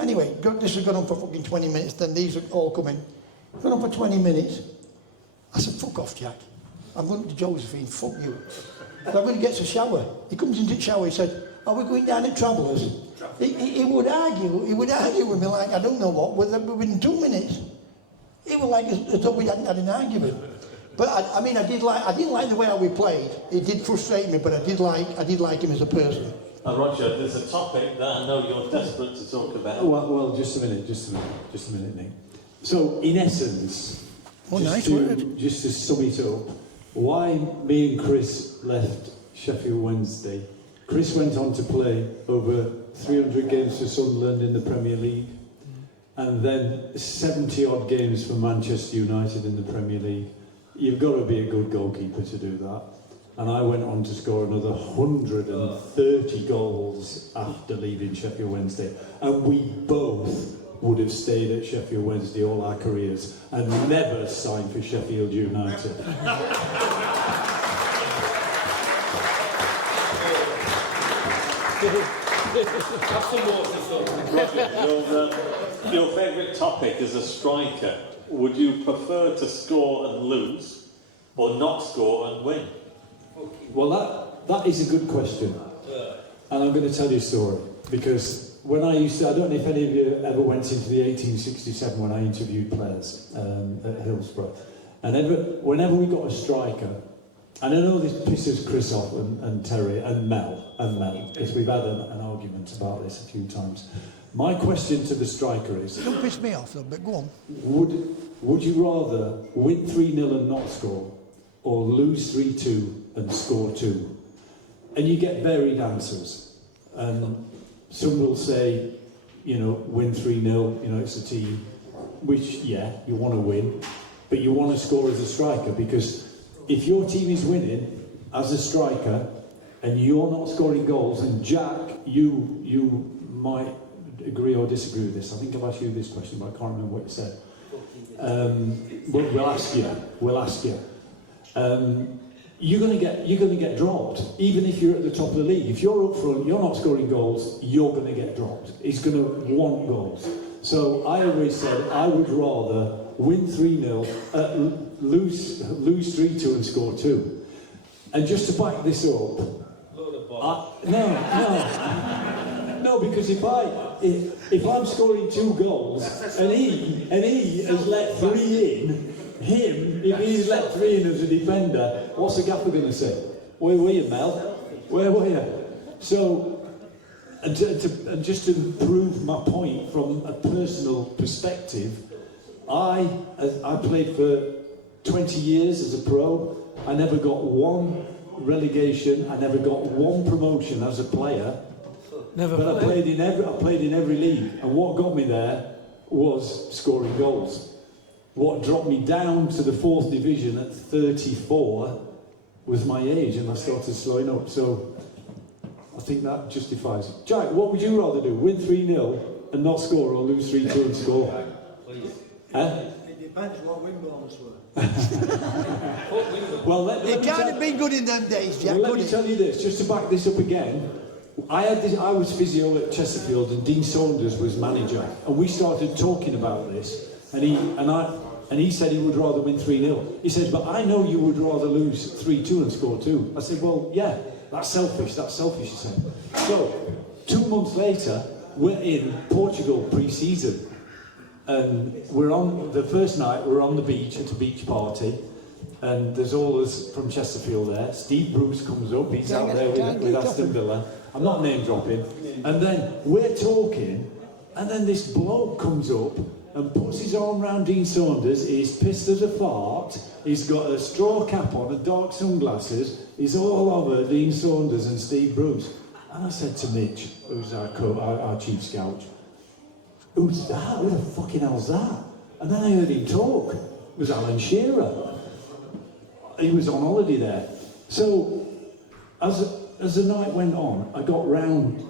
Anyway, this has gone on for fucking 20 minutes, then these are all coming. Gone on for 20 minutes. I said, fuck off, Jack. I'm going to Josephine, fuck you. So I'm going to get a shower. He comes into the shower, he said, are we going down to Travellers? He would argue with me like, I don't know what, within 2 minutes. It was like as though we hadn't had an argument. But I didn't like the way how we played. It did frustrate me, but I did like him as a person. And Rodger, there's a topic that I know you're desperate to talk about. Well, just a minute, Nick. So, in essence, just to sum it up, why me and Chris left Sheffield Wednesday. Chris went on to play over 300 games for Sunderland in the Premier League, and then 70-odd games for Manchester United in the Premier League. You've got to be a good goalkeeper to do that. And I went on to score another 130 goals after leaving Sheffield Wednesday. And we both would have stayed at Sheffield Wednesday all our careers and never signed for Sheffield United. Your favourite topic as a striker, would you prefer to score and lose or not score and win? Well, that is a good question. And I'm going to tell you a story. Because when I don't know if any of you ever went into the 1867 when I interviewed players at Hillsborough. And whenever we got a striker, and I know this pisses Chris off and Terry and Mel, because we've had an argument about this a few times. My question to the striker is... Don't piss me off though, but go on. Would you rather win 3-0 and not score, or lose 3-2 and score 2? And you get varied answers. Some will say, win 3-0, it's a team, which, yeah, you want to win, but you want to score as a striker, because if your team is winning as a striker and you're not scoring goals, and Jack, you might agree or disagree with this. I think I've asked you this question, but I can't remember what you said. But we'll ask you. you're going to get dropped, even if you're at the top of the league. If you're up front, you're not scoring goals, you're going to get dropped. He's going to want goals. So I always said I would rather win 3-0, lose 3-2 and score 2. And just to back this up, no, because if I'm scoring 2 goals and he has let 3 in, if he's let 3 in as a defender, what's the gaffer going to say? Where were you, Mel? Where were you? So, and just to prove my point from a personal perspective, I played for 20 years as a pro. I never got 1 relegation. I never got 1 promotion as a player. But I played in every league, and what got me there was scoring goals. What dropped me down to the 4th division at 34 was my age, and I started slowing up. So I think that justifies it. Jack, what would you rather do? Win 3-0 and not score, or lose 3-2 and score? Please. It depends what Wimbledon's were. Well, It can't have been good in them days, Jack, well, let could me it? tell you this, just to back this up again. I was physio at Chesterfield, and Dean Saunders was manager, and we started talking about this, and he said he would rather win 3-0. He said, but I know you would rather lose 3-2 and score 2. I said, well, yeah, that's selfish, he said. So, 2 months later, we're in Portugal pre-season, and we're on, the first night, we're on the beach at a beach party, and there's all us from Chesterfield there. Steve Bruce comes up, he's out there with Aston Villa. I'm not name dropping. And then we're talking, and then this bloke comes up and puts his arm round Dean Saunders. He's pissed as a fart. He's got a straw cap on and dark sunglasses. He's all over Dean Saunders and Steve Bruce. And I said to Mitch, who's our chief scout, who's that? Who the fucking hell's that? And then I heard him talk. It was Alan Shearer. He was on holiday there. So, as the night went on, I got round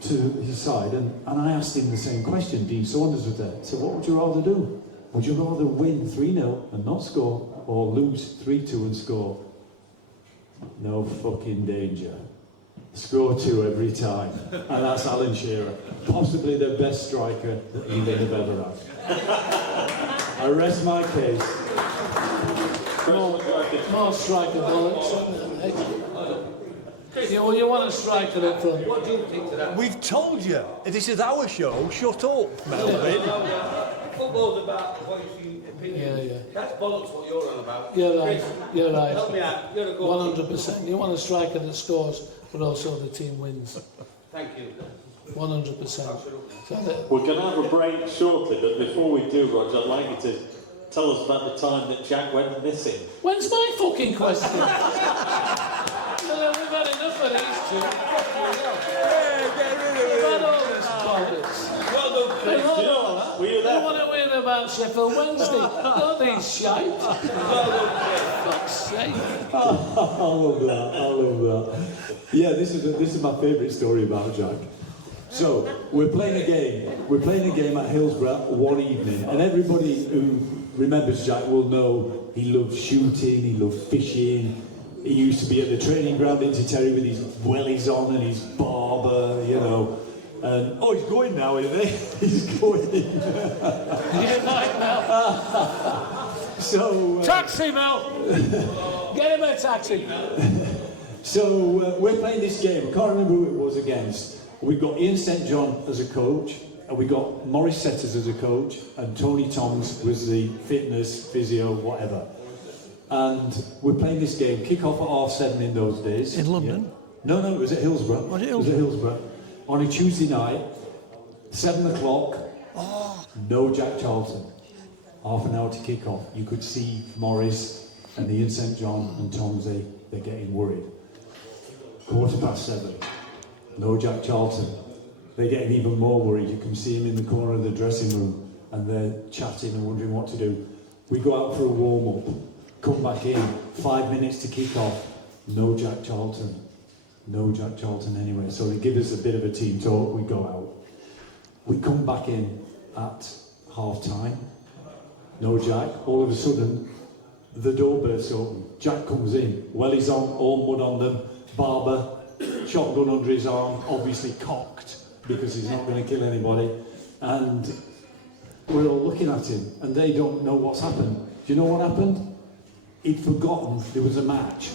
to his side and I asked him the same question. Dean Saunders was there. So what would you rather do? Would you rather win 3-0 and not score, or lose 3-2 and score? No fucking danger. Score 2 every time. And that's Alan Shearer. Possibly the best striker that England have ever had. I rest my case. More striker bullets. You want a striker up front. What do you think to that? We've told you, if this is our show, shut up, Melvin. Football's about voicing opinion. Yeah. That's bollocks what you're on about. You're right. You're right. Help me out. You're a goalkeeper. 100%. You want a striker that scores, but also the team wins. Thank you. 100%. So We're going to have a break shortly, but before we do, Rodger, I'd like you to tell us about the time that Jack went missing. when's my fucking question? We've had enough of these two. We've had all this bollocks. Well done, Chris. Do you know that? Were you there? I want to win about Sheffield Wednesday. Not these shite. Well done, Fuck's sake. I love that. Yeah, this is my favourite story about Jack. So we're playing a game at Hillsborough one evening, and everybody who remembers Jack will know he loved shooting, he loved fishing. He used to be at the training ground in Terry with his wellies on and his barber, you know. And he's going now, isn't he? He's going. You like Mel? So Taxi, Mel. Get him a taxi. So we're playing this game. I can't remember who it was against. We've got Ian St John as a coach, and we got Maurice Setters as a coach, and Tony Toms was the fitness, physio, whatever. And we're playing this game, kick-off at 7:30 in those days. In London? Yeah. No, it was at Hillsborough. Was it It was at Hillsborough. On a Tuesday night, 7 o'clock, no Jack Charlton. Half an hour to kick off. You could see Maurice and Ian St John and Tomsey, they're getting worried. 7:15, no Jack Charlton. They're getting even more worried. You can see him in the corner of the dressing room and they're chatting and wondering what to do. We go out for a warm-up, come back in, 5 minutes to kick off, no Jack Charlton. No Jack Charlton anyway. So they give us a bit of a team talk, we go out. We come back in at half-time, no Jack. All of a sudden, the door bursts open. Jack comes in. Well, he's on, all mud on them. Barber, shotgun under his arm, obviously cocked because he's not going to kill anybody. And we're all looking at him, and they don't know what's happened. Do you know what happened? He'd forgotten there was a match.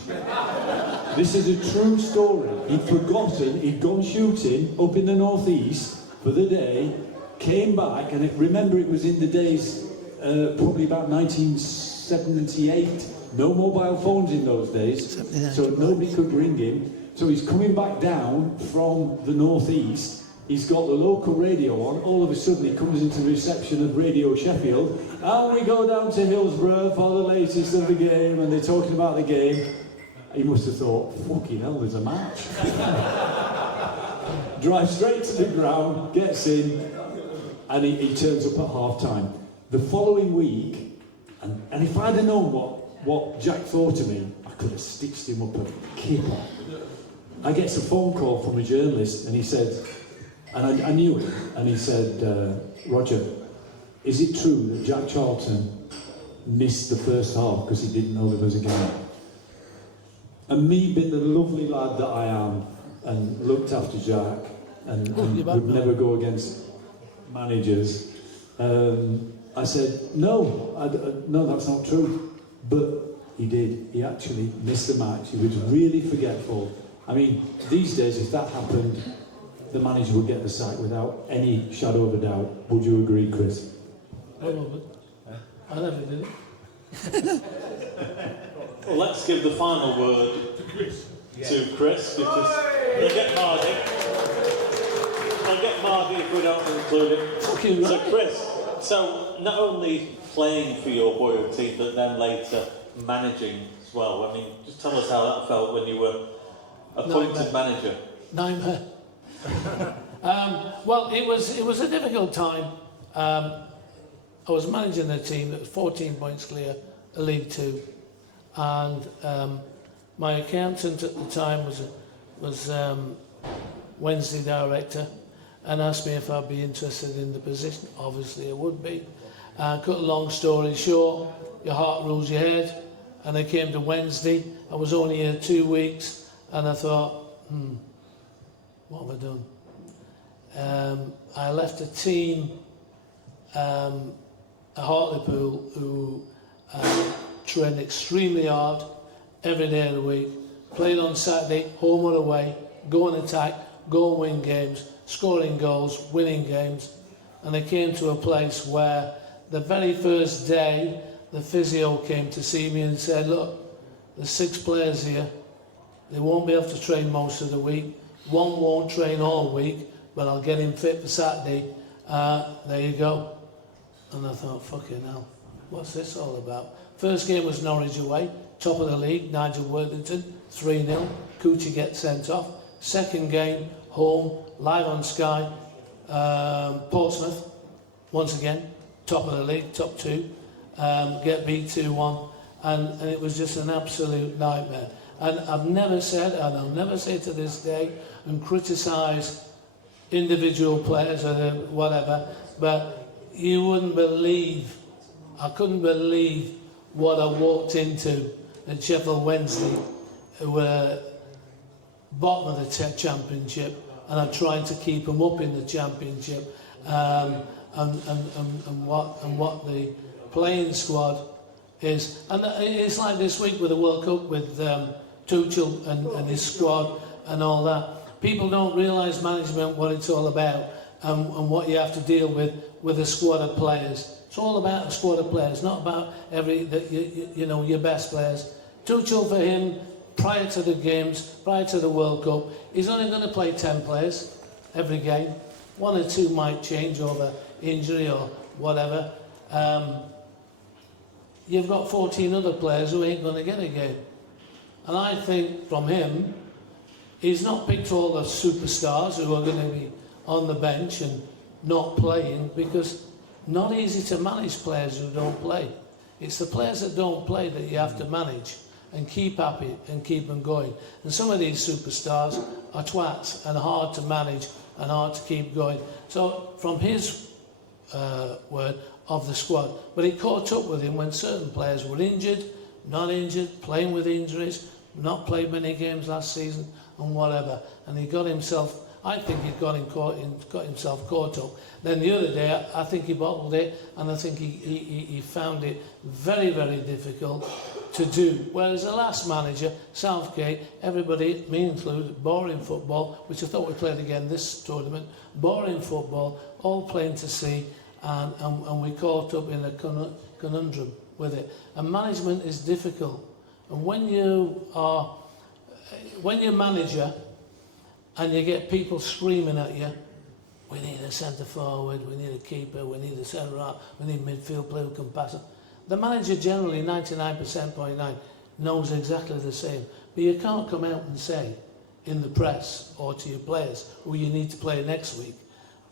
This is a true story. He'd forgotten, he'd gone shooting up in the northeast for the day, came back, and remember it was in the days, probably about 1978, no mobile phones in those days, so nobody could ring him. So he's coming back down from the northeast, he's got the local radio on, all of a sudden he comes into the reception of Radio Sheffield, and we go down to Hillsborough for the latest of the game, and they're talking about the game. He must have thought, fucking hell, there's a match. Drives straight to the ground, gets in, and he turns up at half-time. The following week, and if I'd have known what Jack thought of me, I could have stitched him up a kipper. I get a phone call from a journalist, and he said, and I knew him, and he said, Rodger, is it true that Jack Charlton missed the first half because he didn't know there was a game? And me being the lovely lad that I am, and looked after Jack, and would never go against managers, I said, no, no, that's not true. But he did. He actually missed the match. He was really forgetful. I mean, these days, if that happened, the manager would get the sack without any shadow of a doubt. Would you agree, Chris? I love it. I never did it. Well, let's give the final word to Chris, because we'll get Mardy. We'll get Mardy if we don't include him. Fucking right. So Chris, so not only playing for your Wylde team, but then later managing as well. I mean, just tell us how that felt when you were appointed manager. Nightmare. Well, it was a difficult time. I was managing a team that was 14 points clear of League Two, and my accountant at the time was Wednesday director, and asked me if I'd be interested in the position. Obviously, I would be. Cut a long story short, your heart rules your head, and I came to Wednesday. I was only here 2 weeks, and I thought, what have I done? I left a team at Hartlepool who trained extremely hard every day of the week, played on Saturday, home or away, go and attack, go and win games, scoring goals, winning games. And they came to a place where the very first day the physio came to see me and said, look, there's 6 players here, they won't be able to train most of the week, one won't train all week, but I'll get him fit for Saturday. There you go. And I thought, fucking hell, what's this all about? First game was Norwich away, top of the league, Nigel Worthington, 3-0, Coochie gets sent off. Second game, home, live on Sky, Portsmouth, once again, top of the league, top 2, get beat 2-1, and it was just an absolute nightmare. And I've never said, and I'll never say to this day, and criticise individual players or whatever, but you wouldn't believe, I couldn't believe what I walked into at Sheffield Wednesday, who were bottom of the championship, and I tried to keep them up in the championship, and what the playing squad is. And it's like this week with the World Cup with Tuchel and his squad and all that. People don't realise management, what it's all about, and what you have to deal with a squad of players. It's all about a squad of players, not about your best players. Tuchel, for him, prior to the games, prior to the World Cup, he's only going to play 10 players every game. 1 or 2 might change over injury or whatever. You've got 14 other players who ain't going to get a game. And I think from him, he's not picked all the superstars who are going to be on the bench and not playing, because not easy to manage players who don't play. It's the players that don't play that you have to manage and keep happy and keep them going. And some of these superstars are twats and hard to manage and hard to keep going. So from his word of the squad, but it caught up with him when certain players were injured, not injured, playing with injuries, not played many games last season and whatever. And he got himself, I think he'd got himself caught up. Then the other day, I think he bottled it, and I think he found it very, very difficult to do. Whereas the last manager, Southgate, everybody, me included, boring football, which I thought we played again this tournament, boring football, all plain to see, and we caught up in a conundrum with it. And management is difficult. And when you're manager and you get people screaming at you, we need a centre forward, we need a keeper, we need a centre half, we need midfield player who can pass it. The manager generally, 99.9%, knows exactly the same. But you can't come out and say in the press or to your players who you need to play next week,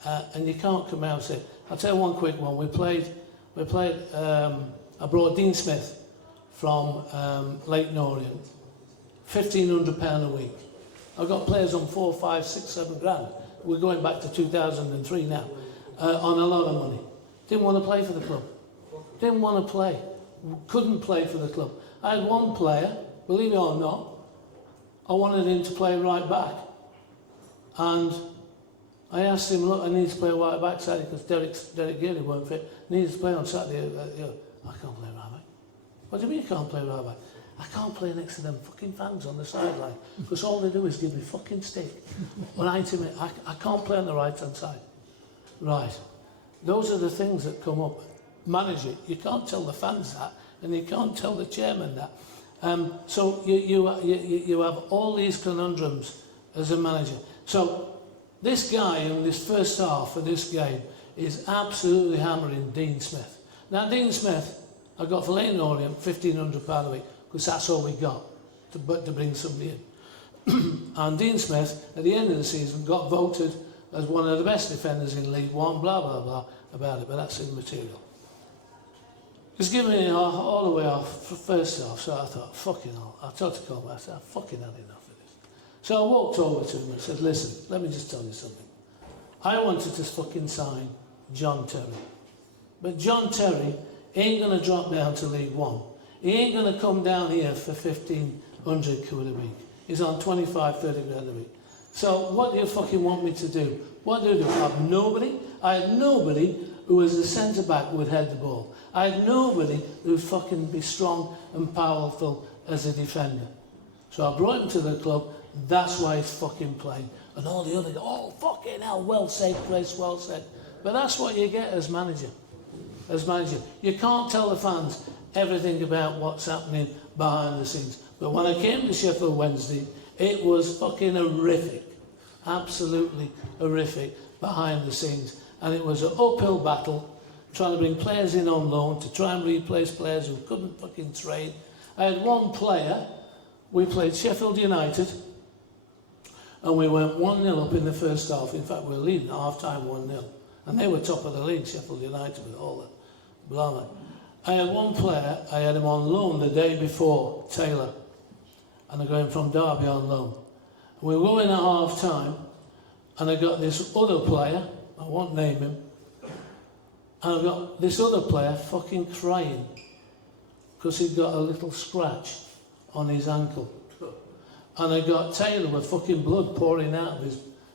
and you can't come out and say, I'll tell you one quick one. I brought Dean Smith from Leighton Orient, £1,500 a week. I've got players on 4, 5, 6, 7 grand. We're going back to 2003 now, on a lot of money. Didn't want to play for the club. Didn't want to play. Couldn't play for the club. I had one player, believe it or not, I wanted him to play right back. And I asked him, look, I need to play right back Saturday because Derek Geary weren't fit. Needed to play on Saturday. I can't play right back. What do you mean you can't play right back? I can't play next to them fucking fans on the sideline because all they do is give me fucking stick. When I intimate, I can't play on the right-hand side. Right. Those are the things that come up. Manage it. You can't tell the fans that, and you can't tell the chairman that. So you have all these conundrums as a manager. So this guy in this first half of this game is absolutely hammering Dean Smith. Now Dean Smith, I got for Leighton Orient £1,500 a week because that's all we got to bring somebody in. And Dean Smith, at the end of the season, got voted as one of the best defenders in League One, blah, blah, blah, about it, but that's immaterial. He's given it all the way off for first half, so I thought, fucking hell. I told to Colby, I said, I've fucking had enough of this. So I walked over to him and said, listen, let me just tell you something. I wanted to fucking sign John Terry. But John Terry ain't going to drop down to League One. He ain't going to come down here for 1,500 quid a week. He's on 25, 30 grand a week. So what do you fucking want me to do? What do I do? I have nobody. I had nobody who as a centre-back would head the ball. I had nobody who would fucking be strong and powerful as a defender. So I brought him to the club. That's why he's fucking playing. And all the other guys, oh, fucking hell, well said, Chris, well said. But that's what you get as manager. As manager. You can't tell the fans everything about what's happening behind the scenes. But when I came to Sheffield Wednesday, it was fucking horrific. Absolutely horrific behind the scenes. And it was an uphill battle, trying to bring players in on loan to try and replace players who couldn't fucking trade. I had one player, we played Sheffield United, and we went 1-0 up in the first half. In fact, we were leading at half-time 1-0. And they were top of the league, Sheffield United, with all that blimey. I had one player, I had him on loan the day before, Taylor. And I got him from Derby on loan. And we were going at half-time, and I got this other player, I won't name him, and I got this other player fucking crying because he'd got a little scratch on his ankle. And I got Taylor with fucking blood pouring out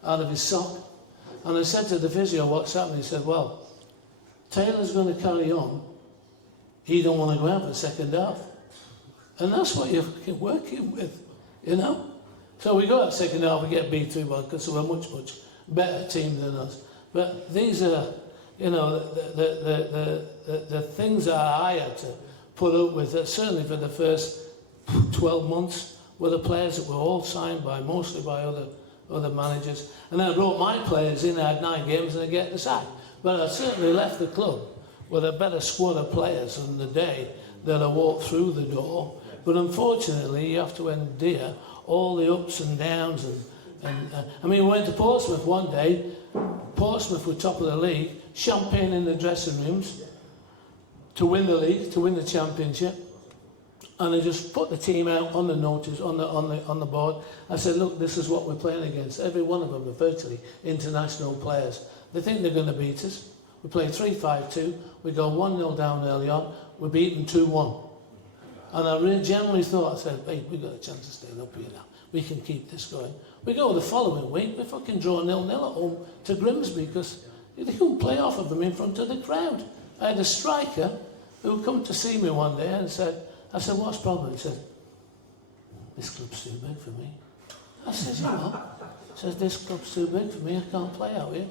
of his sock. And I said to the physio, what's happening? He said, well, Taylor's going to carry on. He don't want to go out for the second half. And that's what you're fucking working with, you know? So we go out second half, we get beat 2-1 because we're a much, much better team than us. But these are, you know, the things that I had to put up with, certainly for the first 12 months, were the players that were all signed by, mostly by other managers. And then I brought my players in, I had 9 games and I get the sack. But I certainly left the club with a better squad of players on the day that I walked through the door. But unfortunately, you have to endure all the ups and downs. I mean, we went to Portsmouth one day. Portsmouth were top of the league, champagne in the dressing rooms to win the league, to win the championship. And I just put the team out on the notice, on the board. I said, look, this is what we're playing against. Every one of them are virtually international players. They think they're going to beat us. We play 3-5-2. We go 1-0 down early on. We beat them 2-1. And I really genuinely thought, I said, hey, we've got a chance of staying up here now. We can keep this going. We go the following week, we fucking draw 0-0 at home to Grimsby because they couldn't play off of them in front of the crowd. I had a striker who would come to see me one day and said, I said, what's the problem? He said, this club's too big for me. I said, you know, he says, this club's too big for me, I can't play out here.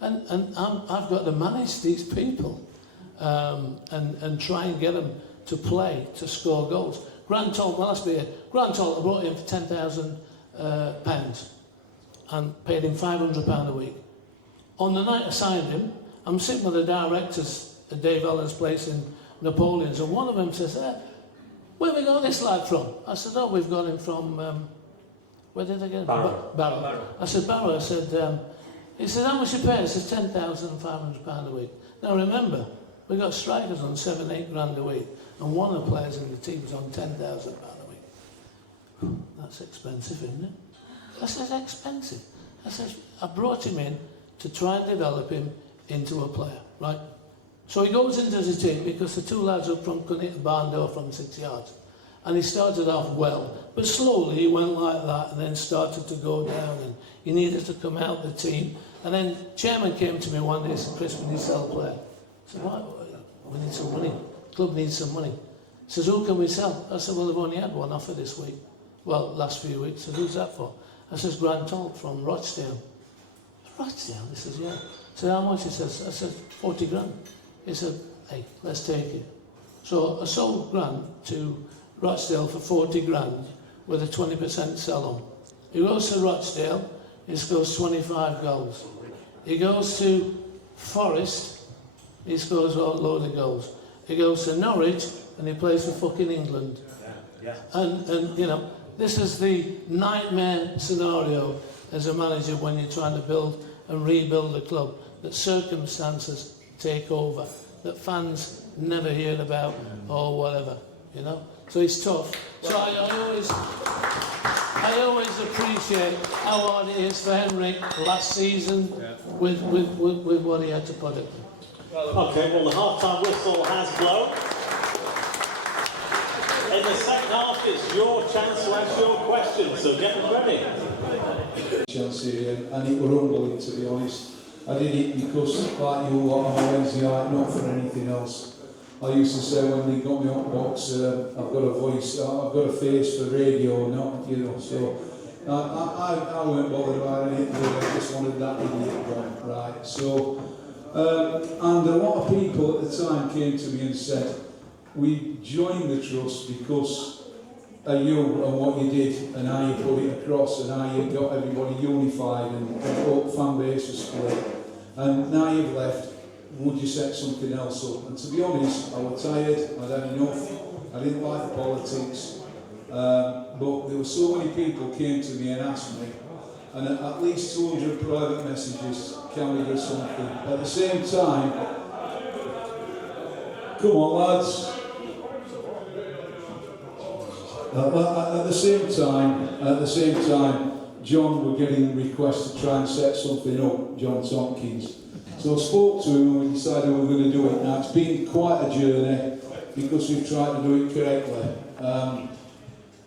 And I've got to manage these people and try and get them to play, to score goals. Grant told, well, last year, Grant told I brought him for £10,000 and paid him £500 a week. On the night I signed him, I'm sitting with the directors at Dave Allen's place in Napoleon's, and one of them says, where have we got this lad from? I said, oh, we've got him from, where did I get him? Barrow. I said, Barrow. I said, he said, how much you pay? I said, £10,500 a week. Now remember, we got strikers on 7-8 grand a week, and one of the players in the team was on £10,000 a week. That's expensive, isn't it? I said, expensive. I said, I brought him in to try and develop him into a player, right? So he goes into the team because the two lads up front couldn't hit the barn door from 6 yards. And he started off well, but slowly he went like that and then started to go down, and he needed to come out the team. And then chairman came to me one day and said, Chris, we need to sell a player. I said, what? We need some money. The club needs some money. He says, who can we sell? I said, well, they've only had one offer this week. Well, last few weeks. I said, who's that for? I says, Grant Holt from Rochdale. Rochdale? He says, yeah. I said, how much? He says, I said, 40 grand. He said, hey, let's take it. So I sold Grant to Rochdale for 40 grand with a 20% sell-on. He goes to Rochdale, he scores 25 goals. He goes to Forest, he scores a load of goals. He goes to Norwich and he plays for fucking England. And you know, this is the nightmare scenario as a manager when you're trying to build and rebuild a club, that circumstances take over, that fans never hear about or whatever, you know. So it's tough. So I always appreciate how hard it is for Henrik last season with what he had to put it. Okay, well the half-time whistle has blown. In the second half, it's your chance to ask your questions, so get ready. Chelsea, and it were humbling, to be honest. I did it because, like you lot on a Wednesday night, not for anything else. I used to say when they got me on box, I've got a voice, I've got a face for radio, not, you know, so I weren't bothered about anything, I just wanted that idiot gone, right? So, and a lot of people at the time came to me and said, we joined the trust because of you and what you did and how you put it across and how you got everybody unified and the fan base was split. And now you've left, would you set something else up? And to be honest, I was tired, I'd had enough, I didn't like the politics, but there were so many people came to me and asked me, and at least 200 private messages, can we do something? At the same time, come on lads, at the same time, John were getting requests to try and set something up, John Tompkins. So I spoke to him and we decided we were going to do it. Now it's been quite a journey because we've tried to do it correctly.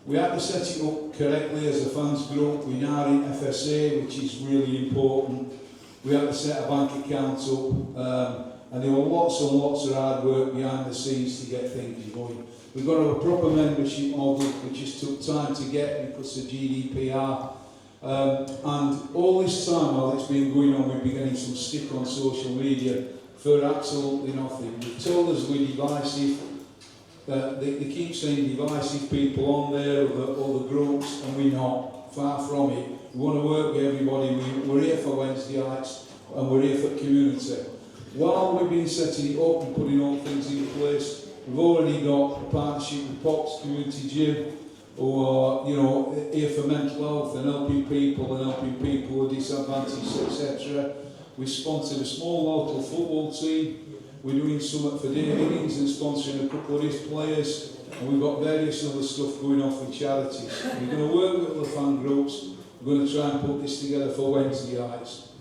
We had to set it up correctly as a fans group. We're now in FSA, which is really important. We had to set a bank account up, and there were lots and lots of hard work behind the scenes to get things going. We've got to have a proper membership model, which just took time to get because of GDPR. And all this time while it's been going on, we've been getting some stick on social media for absolutely nothing. They've told us we're divisive. They keep saying divisive people on there or the groups, and we're not. Far from it. We want to work with everybody. We're here for Wednesdayites and we're here for community. While we've been setting it up and putting all things in place, we've already got a partnership with Pops Community Gym, who are, you know, here for mental health and helping people who are disadvantaged, etc. We sponsored a small local football team. We're doing something for Dave Higgins and sponsoring a couple of his players. And we've got various other stuff going off with charities. We're going to work with other fan groups. We're going to try and put this together for Wednesdayites.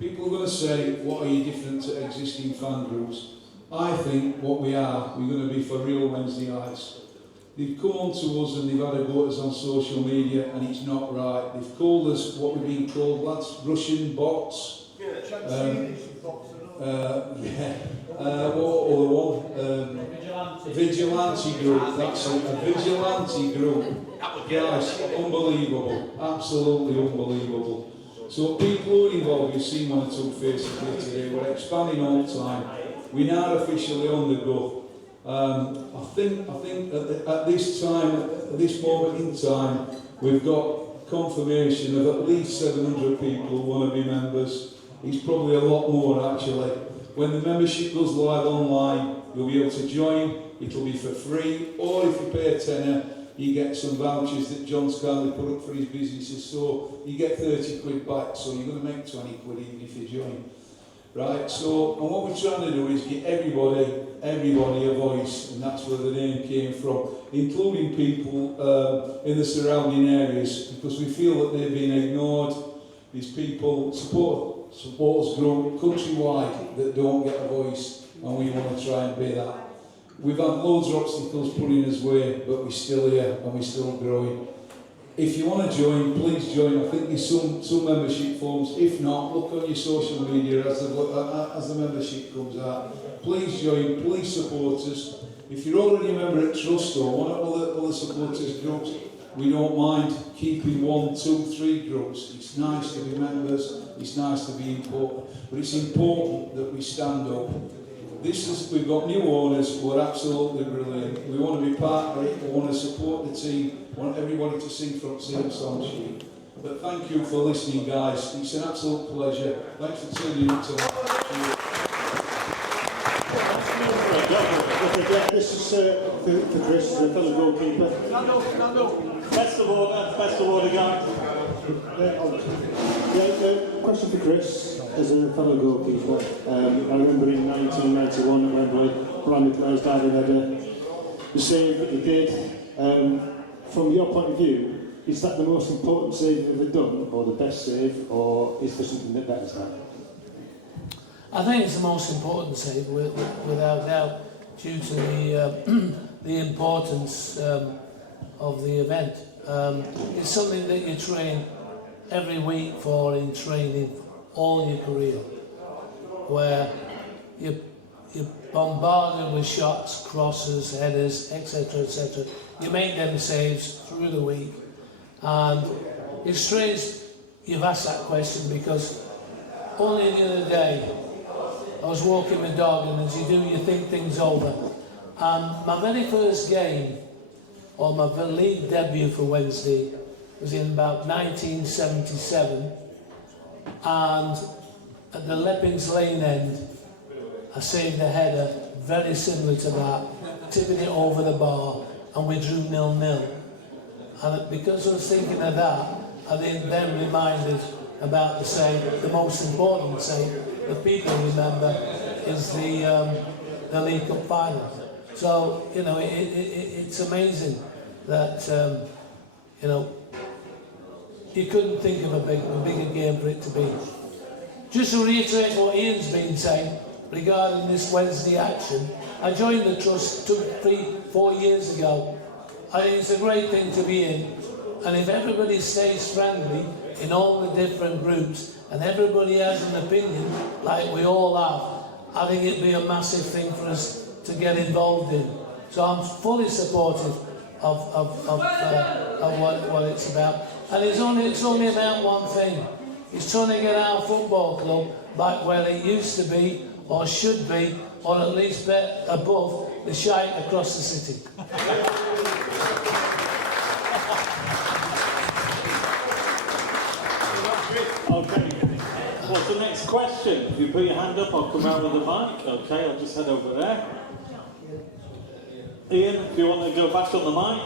People are going to say, what are you different to existing fan groups? I think what we are, we're going to be for real Wednesdayites. They've come on to us and they've had a go at us on social media, and it's not right. They've called us what we've been called, lads, Russian bots. What other one? Vigilante group. That's it, a vigilante group. Guys, unbelievable, absolutely unbelievable. So people who are involved, you've seen one or two faces here today. We're expanding all the time. We're now officially on the go. I think at this time, at this moment in time, we've got confirmation of at least 700 people who want to be members. It's probably a lot more actually. When the membership goes live online, you'll be able to join. It'll be for free, or if you pay a tenner, you get some vouchers that John's kindly put up for his businesses, so you get 30 quid back, so you're going to make 20 quid even if you join. Right, so, and what we're trying to do is give everybody a voice, and that's where the name came from, including people in the surrounding areas, because we feel that they've been ignored. These people, supporters group countrywide that don't get a voice, and we want to try and be that. We've had loads of obstacles put in his way, but we're still here and we're still growing. If you want to join, please join. I think there's some membership forms. If not, look on your social media as the membership comes out. Please join, please support us. If you're already a member at Trust or one of other supporters groups, we don't mind keeping 1, 2, 3 groups. It's nice to be members, it's nice to be important, but it's important that we stand up. We've got new owners who are absolutely brilliant. We want to be part of it, we want to support the team, we want everybody to sing from the same song sheet. But thank you for listening, guys. It's an absolute pleasure. Thanks for tuning in tonight. This is for Chris, the fellow goalkeeper. Best of order, guys. Question for Chris, as a fellow goalkeeper. I remember in 1991 at Wembley, Brian McLair's diving header, the save that he did. From your point of view, is that the most important save you've ever done, or the best save, or is there something that betters that? I think it's the most important save, without doubt, due to the importance of the event. It's something that you train every week for in training all your career, where you're bombarded with shots, crosses, headers, etc., etc. You make them saves through the week, and it's strange you've asked that question, because only the other day I was walking my dog, and as you do, you think things over. And my very first game, or my league debut for Wednesday, was in about 1977, and at the Leppings Lane end, I saved a header very similar to that, tipping it over the bar, and we drew 0-0. And because I was thinking of that, I then reminded about the save, the most important save that people remember is the League Cup final. So, you know, it's amazing that, you know, you couldn't think of a bigger game for it to be. Just to reiterate what Ian's been saying regarding this Wednesday action, I joined the Trust 2, 3, 4 years ago. I think it's a great thing to be in, and if everybody stays friendly in all the different groups and everybody has an opinion like we all have, I think it'd be a massive thing for us to get involved in. So I'm fully supportive of what it's about. And it's only about one thing. It's trying to get our football club back where it used to be, or should be, or at least bet above the shite across the city. Okay. What's the next question? If you put your hand up, I'll come out with the mic. Okay, I'll just head over there. Ian, if you want to go back on the mic.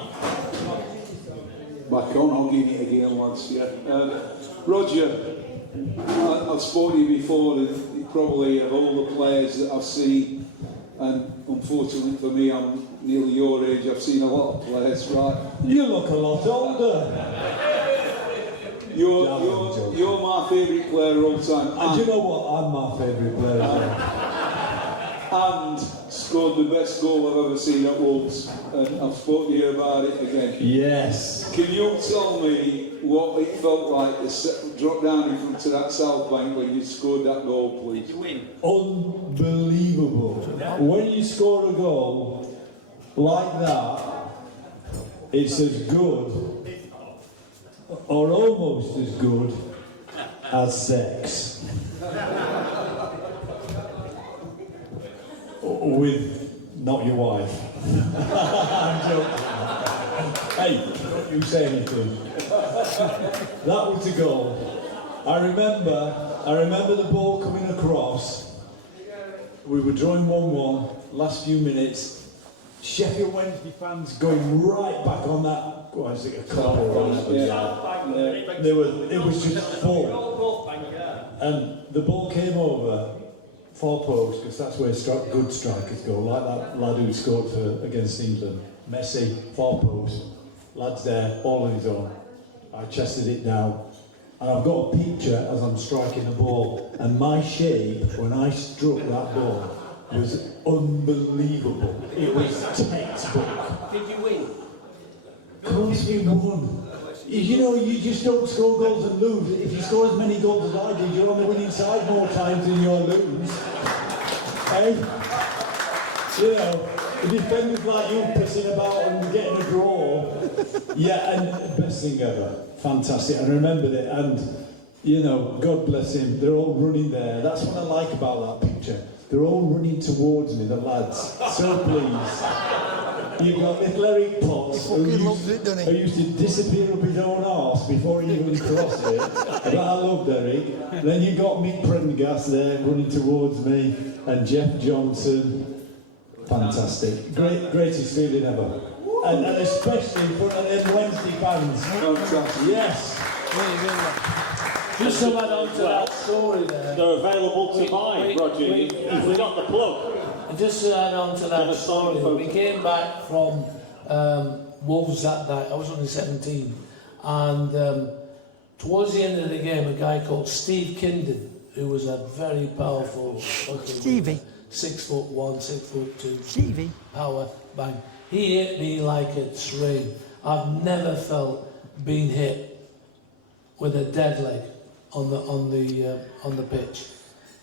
Back on, I'll give it again once, yeah. Rodger, I've spoken to you before, and probably of all the players that I've seen, and unfortunately for me, I'm nearly your age, I've seen a lot of players, right? You look a lot older. You're my favourite player all the time. And do you know what? I'm my favourite player as well. and scored the best goal I've ever seen at Wolves. And I've spoken to you about it again. Yes. Can you tell me what it felt like to drop down in front of that South Bank when you scored that goal, please? Did you win? Unbelievable. When you score a goal like that, it's as good, or almost as good, as sex. With not your wife. I'm joking. Hey, don't you say anything. That was the goal. I remember the ball coming across. We were drawing 1-1, last few minutes. Sheffield Wednesday fans going right back on that. What is it, a corner? It was just full. And the ball came over, far post, because that's where good strikers go, like that lad who scored against England. Messi, far post, lad's there, all on his own. I chested it down, and I've got a picture as I'm striking the ball, and my shape when I struck that ball was unbelievable. It was textbook. Did you win? Of course we won. You know, you just don't score goals and lose. If you score as many goals as I did, you're on the winning side more times than you're lose. Hey? You know, the defenders like you pissing about and getting a draw. Yeah, and best thing ever. Fantastic. I remembered it, and, you know, God bless him, they're all running there. That's what I like about that picture. They're all running towards me, the lads. So pleased. You've got little Eric Potts, who used to disappear up his own arse before he even crossed it. But I loved Eric. Then you got Mick Prendergast there running towards me, and Jeff Johnson. Fantastic. Greatest feeling ever. And especially in front of them Wednesday fans. Fantastic. Yes. Just to add on to that story there. They're available to buy, Roger. You forgot the plug. And just to add on to that story, we came back from Wolves that night. I was only 17, and towards the end of the game, a guy called Steve Kinden, who was a very powerful Stevie. 6'1", 6'2", Stevie. power bang. He hit me like a train. I've never felt being hit with a dead leg on the pitch.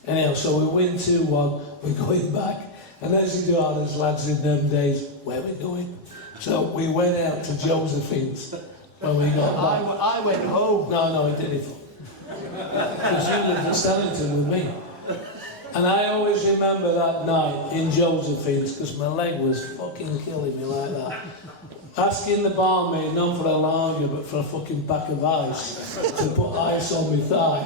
Anyhow, so we win 2-1. We're going back. And as you do all these lads in them days, where are we going? So we went out to Josephine's when we got back. I went home. No, he did it. Because you lived in Stellington with me. And I always remember that night in Josephine's, because my leg was fucking killing me like that. Asking the barmaid, not for a lager, but for a fucking pack of ice, to put ice on my thigh,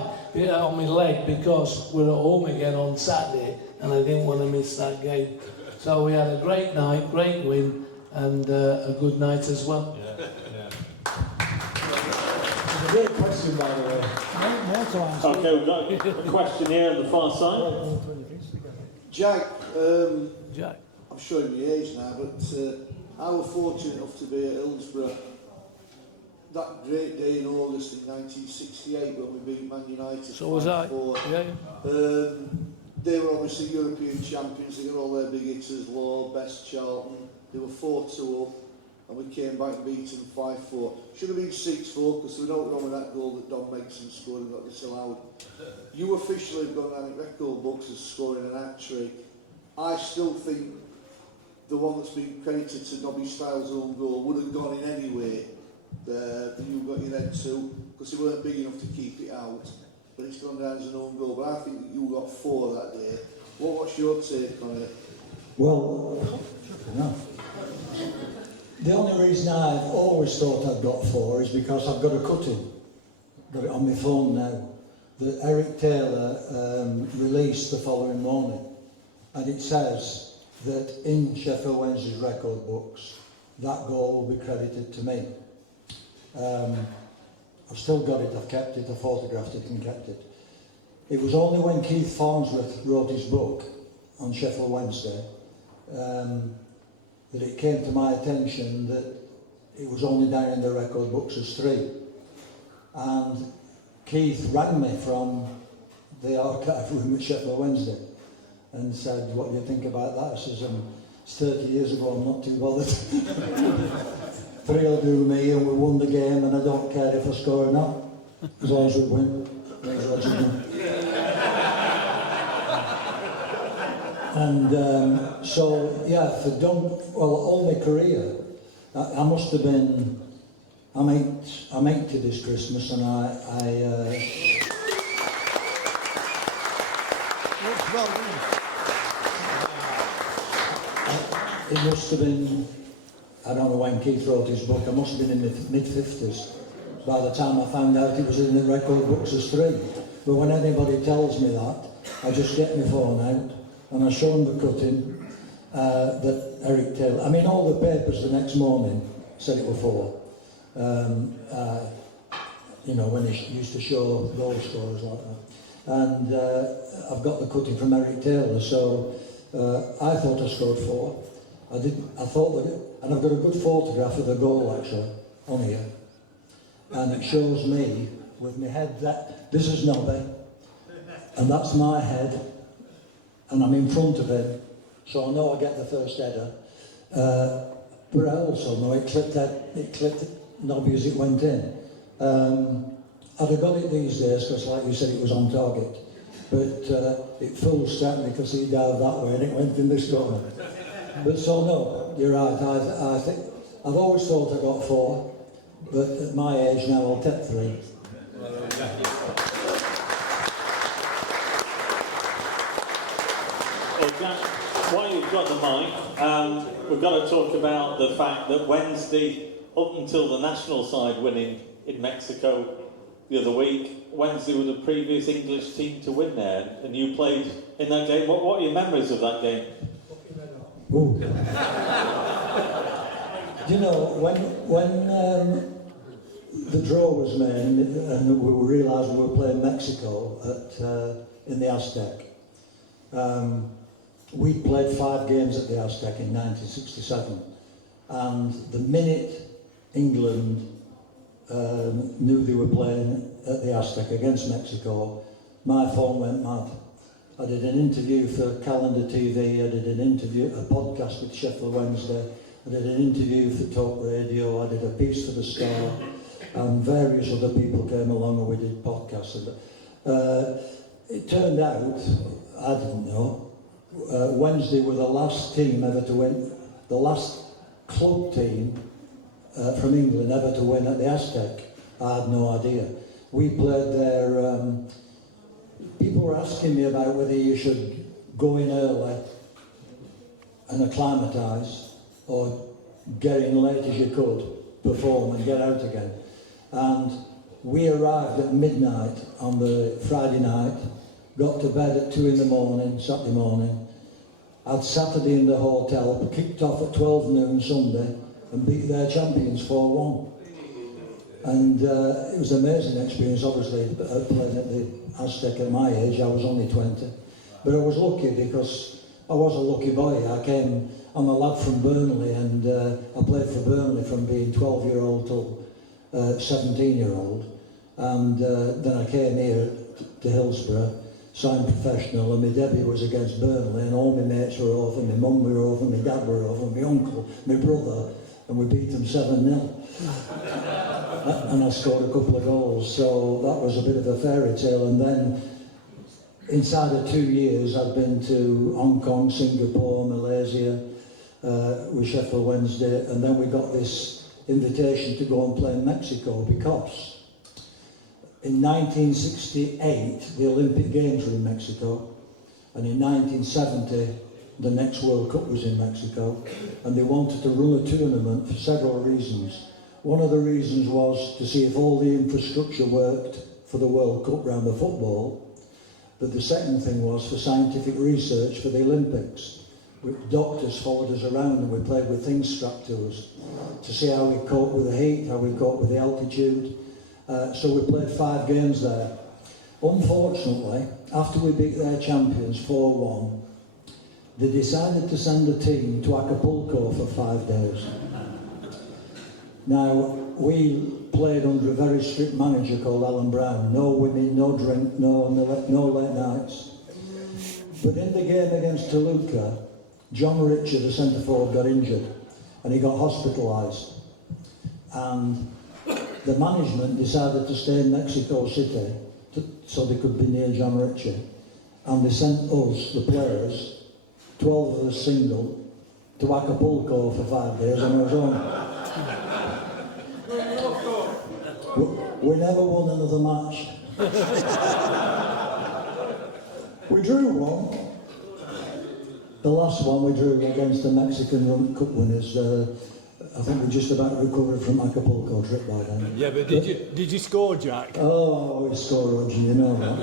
on my leg, because we're at home again on Saturday, and I didn't want to miss that game. So we had a great night, great win, and a good night as well. It's a great question, by the way. Okay, we've got a question here on the far side. Jack, Jack. I'm showing my age now, but I was fortunate enough to be at Hillsborough that great day in August in 1968 when we beat Man United. So was I. 5-4. Yeah. They were obviously European champions. They got all their big hitters, Law, Best, Charlton. They were 4-2 up, and we came back and beat them 5-4. Should have been 6-4 because we don't wrong with that goal that Don Megson scored and got disallowed. You officially have gone down in record books as scoring an hat-trick. I still think the one that's been credited to Nobby Styles' own goal would have gone in anyway. You got your head to, because they weren't big enough to keep it out. But it's gone down as an own goal. But I think that you got 4 that day. What's your take on it? Well, no. The only reason I've always thought I've got 4 is because I've got a cutting. Got it on my phone now. That Eric Taylor released the following morning. And it says that in Sheffield Wednesday's record books, that goal will be credited to me. I've still got it, I've kept it, I photographed it and kept it. It was only when Keith Farnsworth wrote his book on Sheffield Wednesday that it came to my attention that it was only down in the record books as 3. And Keith rang me from the archive room at Sheffield Wednesday and said, what do you think about that? I says, it's 30 years ago, I'm not too bothered. 3 will do me, and we won the game, and I don't care if I score or not, as long as we win. Thanks, Rodger. And so, yeah, all my career, I must have been, I'm 80 this Christmas, and it must have been, I don't know when Keith wrote his book, I must have been in the mid-50s by the time I found out it was in the record books as 3. But when anybody tells me that, I just get my phone out and I show them the cutting that Eric Taylor, I mean all the papers the next morning said it were 4. You know, when he used to show goal scorers like that. And I've got the cutting from Eric Taylor, so I thought I scored 4. I thought that, and I've got a good photograph of the goal actually on here, and it shows me with my head this is Nobby, and that's my head, and I'm in front of him, so I know I get the first header. But I also know it clipped Nobby as it went in. I'd have got it these days because, like you said, it was on target, but it full stacked because he dived that way and it went in this corner. But so no, you're right. I think I've always thought I got 4, but at my age now I'll take 3. Well, Jack, while you've got the mic, we've got to talk about the fact that Wednesday, up until the national side winning in Mexico the other week, Wednesday were the previous English team to win there, and you played in that game. What are your memories of that game? Ooh. Do you know, when the draw was made and we realised we were playing Mexico in the Aztec, we played 5 games at the Aztec in 1967, and the minute England knew they were playing at the Aztec against Mexico, my phone went mad. I did an interview for Calendar TV, I did a podcast with Sheffield Wednesday, I did an interview for Talk Radio, I did a piece for The Star, and various other people came along and we did podcasts. It turned out, I didn't know, Wednesday were the last team ever to win, the last club team from England ever to win at the Aztec. I had no idea. We played there. People were asking me about whether you should go in early and acclimatise or get in late as you could, perform and get out again. And we arrived at midnight on the Friday night, got to bed at 2 in the morning, Saturday morning, had Saturday in the hotel, kicked off at 12 noon Sunday and beat their champions 4-1. And it was an amazing experience, obviously, playing at the Aztec at my age. I was only 20. But I was lucky because I was a lucky boy. I'm a lad from Burnley, and I played for Burnley from being 12-year-old till 17-year-old. And then I came here to Hillsborough, signed professional, and my debut was against Burnley, and all my mates were over, my mum were over, my dad were over, my uncle, my brother, and we beat them 7-0. And I scored a couple of goals, so that was a bit of a fairy tale. And then inside of 2 years I'd been to Hong Kong, Singapore, Malaysia with Sheffield Wednesday, and then we got this invitation to go and play in Mexico because in 1968 the Olympic Games were in Mexico, and in 1970 the next World Cup was in Mexico, and they wanted to run a tournament for several reasons. One of the reasons was to see if all the infrastructure worked for the World Cup round the football, but the second thing was for scientific research for the Olympics. Doctors followed us around and we played with things strapped to us to see how we coped with the heat, how we coped with the altitude. So we played 5 games there. Unfortunately, after we beat their champions 4-1, they decided to send a team to Acapulco for 5 days. Now, we played under a very strict manager called Alan Brown. No women, no drink, no late nights. But in the game against Toluca, John Richard, the centre forward, got injured and he got hospitalised. And the management decided to stay in Mexico City so they could be near John Richard. And they sent us, the players, 12 of us single, to Acapulco for 5 days on our own. We never won another match. We drew one. The last one we drew against the Mexican Cup winners. I think we just about recovered from Acapulco trip by then. Yeah, but did you score, Jack? Oh, we scored, Rodger, you know that.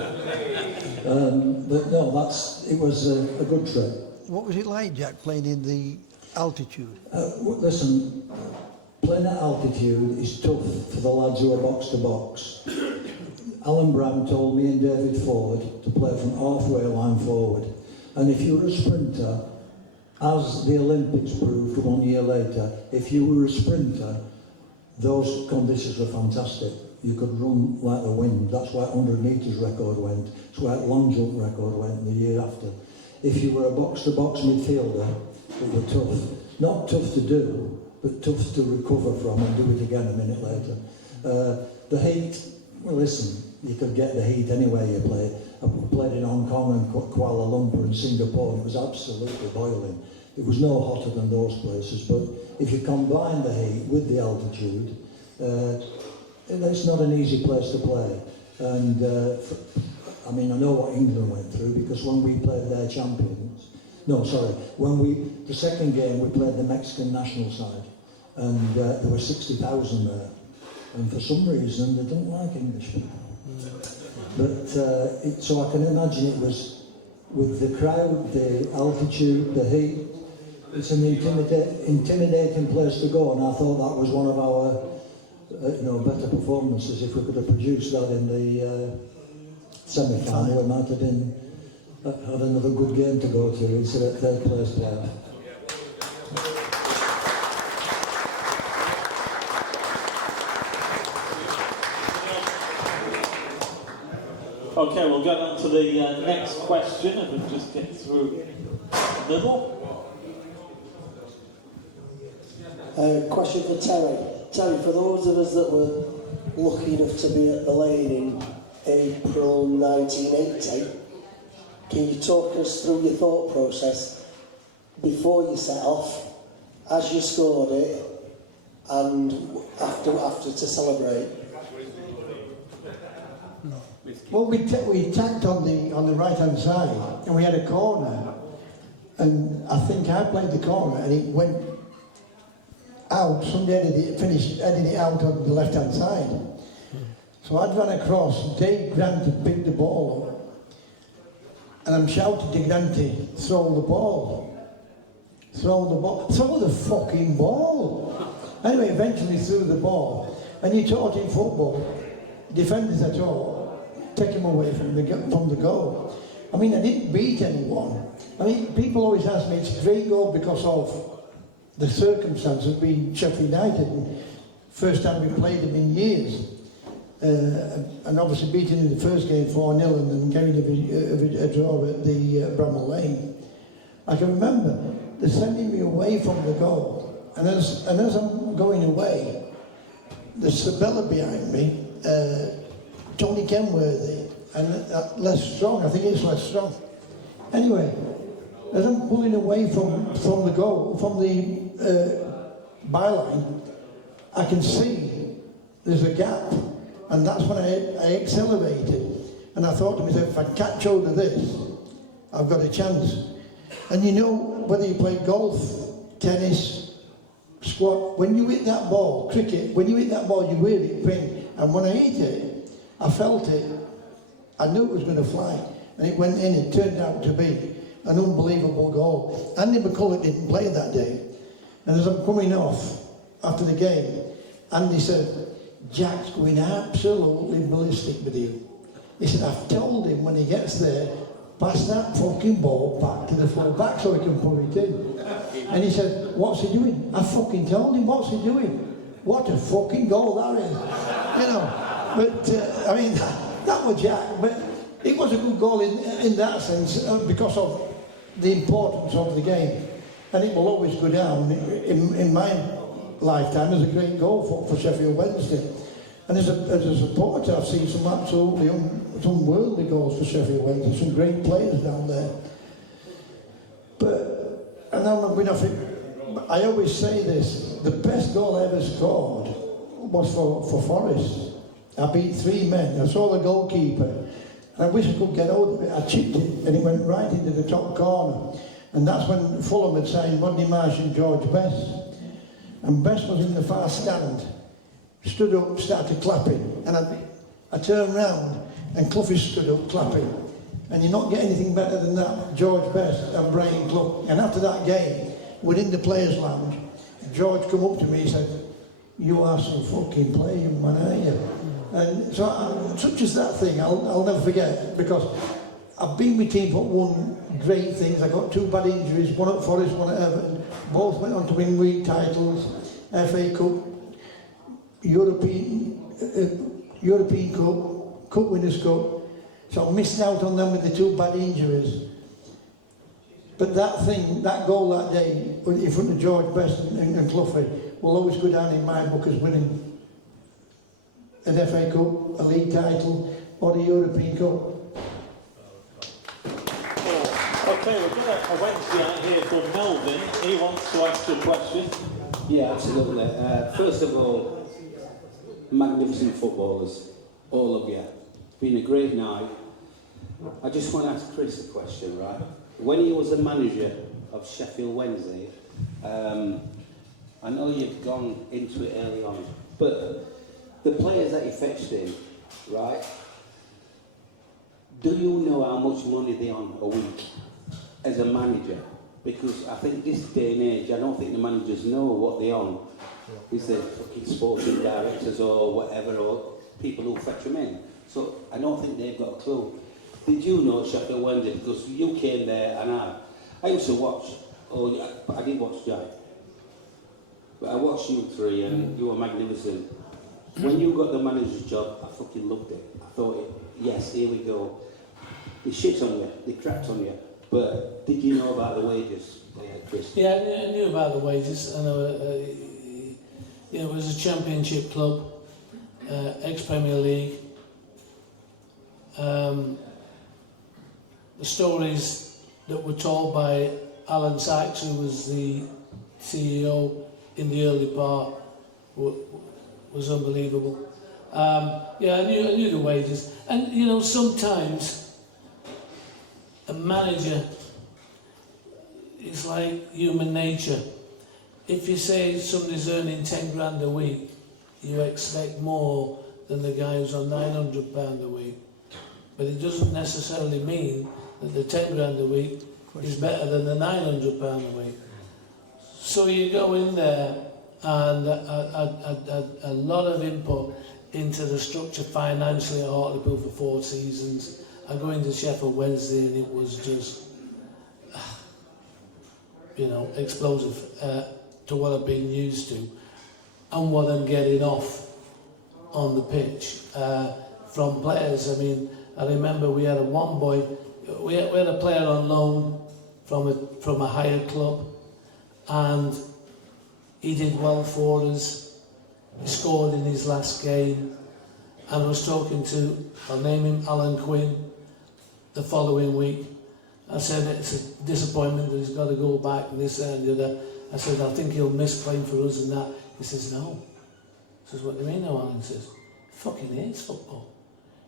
But no, it was a good trip. What was it like, Jack, playing in the altitude? Listen, playing at altitude is tough for the lads who are box to box. Alan Brown told me and David Ford to play from halfway line forward. And if you were a sprinter, as the Olympics proved 1 year later, if you were a sprinter, those conditions were fantastic. You could run like the wind. That's why 100 metres record went. That's why long jump record went the year after. If you were a box-to-box midfielder, it was tough. Not tough to do, but tough to recover from and do it again a minute later. The heat, well listen, you could get the heat anywhere you play. I played in Hong Kong and Kuala Lumpur and Singapore, and it was absolutely boiling. It was no hotter than those places, but if you combine the heat with the altitude, it's not an easy place to play. And I mean, I know what England went through, because when we played their champions, the second game we played the Mexican national side, and there were 60,000 there, and for some reason they don't like English people. But so I can imagine it was with the crowd, the altitude, the heat. It's an intimidating place to go, and I thought that was one of our better performances. If we could have produced that in the semi-final, we might have had another good game to go to instead of third place player. Okay, we'll go on to the next question, and we'll just get through the middle. Question for Terry. Terry, for those of us that were lucky enough to be at the Lane in April 1980, can you talk us through your thought process before you set off, as you scored it, and after to celebrate? Well, we tacked on the right hand side, and we had a corner, and I think I played the corner, and it went out. Somebody headed it out on the left hand side. So I'd run across. Dave Grant had picked the ball up, and I'm shouting to Granty, throw the ball, throw the fucking ball. Anyway, eventually threw the ball, and you taught in football, defenders at all, take him away from the goal. I mean, I didn't beat anyone. I mean, people always ask me, it's a great goal because of the circumstances being Sheffield United. And first time we played them in years. And obviously beating in the first game 4-0 and then getting a draw at the Bramall Lane. I can remember they're sending me away from the goal. And as I'm going away, there's Sabella behind me, Tony Kenworthy, and Les Strong, I think it's Les Strong. Anyway, as I'm pulling away from the goal, from the byline, I can see there's a gap, and that's when I accelerated. And I thought to myself, if I catch hold of this, I've got a chance. And you know, whether you play golf, tennis, squat, when you hit that ball, cricket, when you hit that ball, you hear it ping. And when I hit it, I felt it. I knew it was going to fly. And it went in. It turned out to be an unbelievable goal. Andy McCulloch didn't play that day. And as I'm coming off after the game, Andy said, Jack's going absolutely ballistic with you. He said, I've told him when he gets there, pass that fucking ball back to the full back so he can put it in. And he said, what's he doing? I fucking told him, what's he doing? What a fucking goal that is. You know, but I mean, that was Jack. But it was a good goal in that sense because of the importance of the game, and it will always go down in my lifetime as a great goal for Sheffield Wednesday. And as a supporter, I've seen some absolutely unworldly goals for Sheffield Wednesday, some great players down there. But, and I'm not going off it, but I always say this, the best goal I ever scored was for Forest. I beat 3 men, I saw the goalkeeper, and I wish I could get hold of it. I chipped it, and it went right into the top corner. And that's when Fulham had signed Rodney Marsh and George Best. And Best was in the far stand, stood up, started clapping, and I turned round, and Cloughy stood up clapping. And you're not getting anything better than that, George Best and Brian Clough. And after that game, we're in the players' lounge, George come up to me and said, "You are some fucking playing man, aren't you?" And so, such as that thing, I'll never forget, because I've been with teams that won great things. I got 2 bad injuries, one at Forest, one at Everton. Both went on to win league titles, FA Cup, European Cup, Cup Winners' Cup. So I missed out on them with the 2 bad injuries. But that goal that day, in front of George Best and Cloughy, will always go down in my book as winning an FA Cup, a league title, or the European Cup. Okay, we've got a Wednesday out here called Melvin. He wants to ask you a question. Yeah, absolutely. First of all, magnificent footballers, all of you. It's been a great night. I just want to ask Chris a question, right? When he was the manager of Sheffield Wednesday, I know you've gone into it early on, but the players that you fetched in, right? Do you know how much money they're on a week as a manager? Because I think this day and age, I don't think the managers know what they're on. Is the fucking sporting directors or whatever, or people who fetch them in. So I don't think they've got a clue. Did you know Sheffield Wednesday? Because you came there and I used to watch, I did watch Jack. But I watched you 3 and you were magnificent. When you got the manager's job, I fucking loved it. I thought, yes, here we go. They shit on you, they crapped on you. But did you know about the wages, Chris? Yeah, I knew about the wages. I know it was a championship club, ex-Premier League. The stories that were told by Alan Sykes, who was the CEO in the early part, was unbelievable. Yeah, I knew the wages. And, you know, sometimes a manager is like human nature. If you say somebody's earning 10 grand a week, you expect more than the guy who's on £900 a week. But it doesn't necessarily mean that the 10 grand a week is better than the £900 a week. So you go in there and a lot of input into the structure financially at Hartlepool for 4 seasons. I go into Sheffield Wednesday and it was just, you know, explosive to what I've been used to and what I'm getting off on the pitch from players. I mean, I remember we had we had a player on loan from a higher club, and he did well for us. He scored in his last game, and I was talking to, I'll name him, Alan Quinn, the following week. I said, it's a disappointment that he's got to go back and this and the other. I said, I think he'll miss playing for us and that. He says, no. I says, what do you mean no, Alan? He says, he fucking hates football.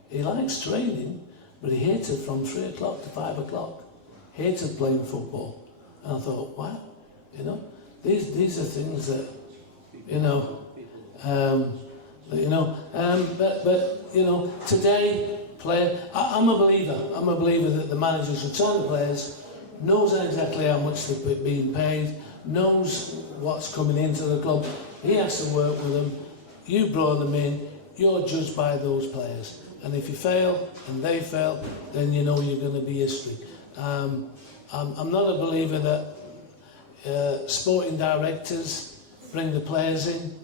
He likes training, but he hates it from 3 o'clock to 5 o'clock. Hated playing football. And I thought, wow, you know, these are things that, you know, but you know, today, I'm a believer. I'm a believer that the managers return the players, knows exactly how much they're being paid, knows what's coming into the club. He has to work with them. You brought them in. You're judged by those players. And if you fail and they fail, then you know you're going to be history. I'm not a believer that sporting directors bring the players in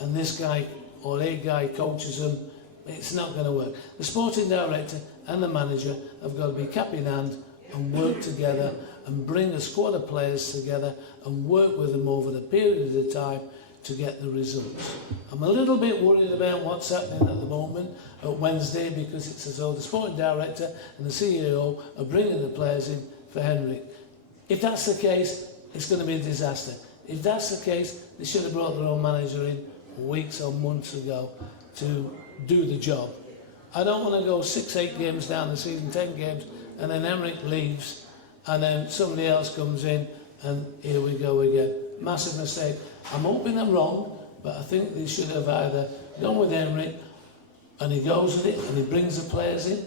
and this guy or a guy coaches them. It's not going to work. The sporting director and the manager have got to be cap in hand and work together and bring a squad of players together and work with them over the period of time to get the results. I'm a little bit worried about what's happening at the moment at Wednesday, because it's as though the sporting director and the CEO are bringing the players in for Henrik. If that's the case, it's going to be a disaster. If that's the case, they should have brought their own manager in weeks or months ago to do the job. I don't want to go 6-8 games down the season, 10 games, and then Henrik leaves and then somebody else comes in and here we go again. Massive mistake. I'm hoping I'm wrong, but I think they should have either gone with Henrik and he goes with it and he brings the players in,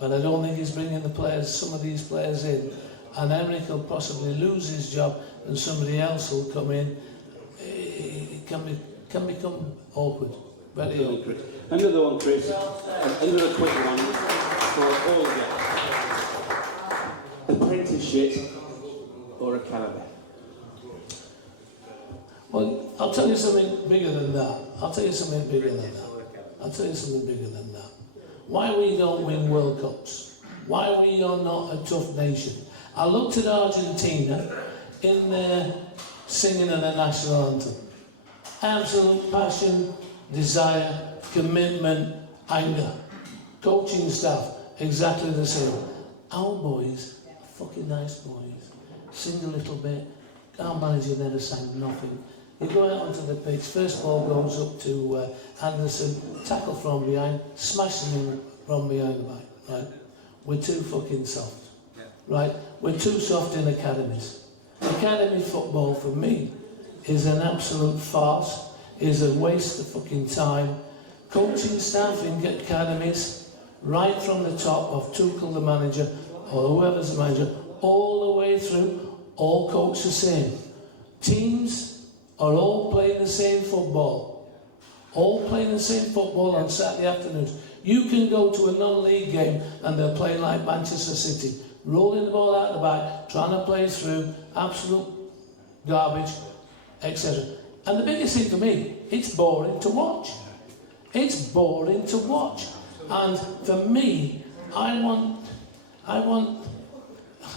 but I don't think he's bringing the players, some of these players in, and Henrik will possibly lose his job and somebody else will come in. It can become awkward, very awkward. Another one, Chris, another quick one for all of you. Apprenticeship or academy? Well, I'll tell you something bigger than that. Why we don't win World Cups? Why we are not a tough nation? I looked at Argentina in their singing of the national anthem. Absolute passion, desire, commitment, anger. Coaching staff, exactly the same. Our boys are fucking nice boys. Sing a little bit. Our manager never sang nothing. You go out onto the pitch, first ball goes up to Anderson, tackle from behind, smashing him from behind the back, right? We're too fucking soft, right? We're too soft in academies. Academy football, for me, is an absolute farce, is a waste of fucking time. Coaching staff in academies, right from the top of Tuchel, the manager, or whoever's the manager, all the way through, all coach the same. Teams are all playing the same football. All playing the same football on Saturday afternoons. You can go to a non-league game and they're playing like Manchester City, rolling the ball out the back, trying to play through, absolute garbage, etc. And the biggest thing for me, it's boring to watch. It's boring to watch. And for me, I want,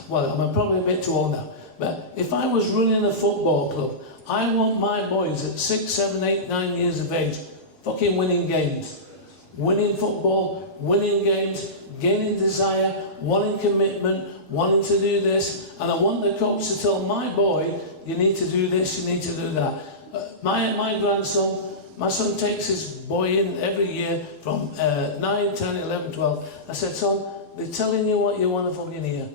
well, I'm probably a bit too old now, but if I was running a football club, I want my boys at 6, 7, 8, 9 years of age fucking winning games. Winning football, winning games, gaining desire, wanting commitment, wanting to do this. And I want the coach to tell my boy, you need to do this, you need to do that. My grandson, my son takes his boy in every year from 9, 10, 11, 12. I said, son, they're telling you what you want to fucking hear.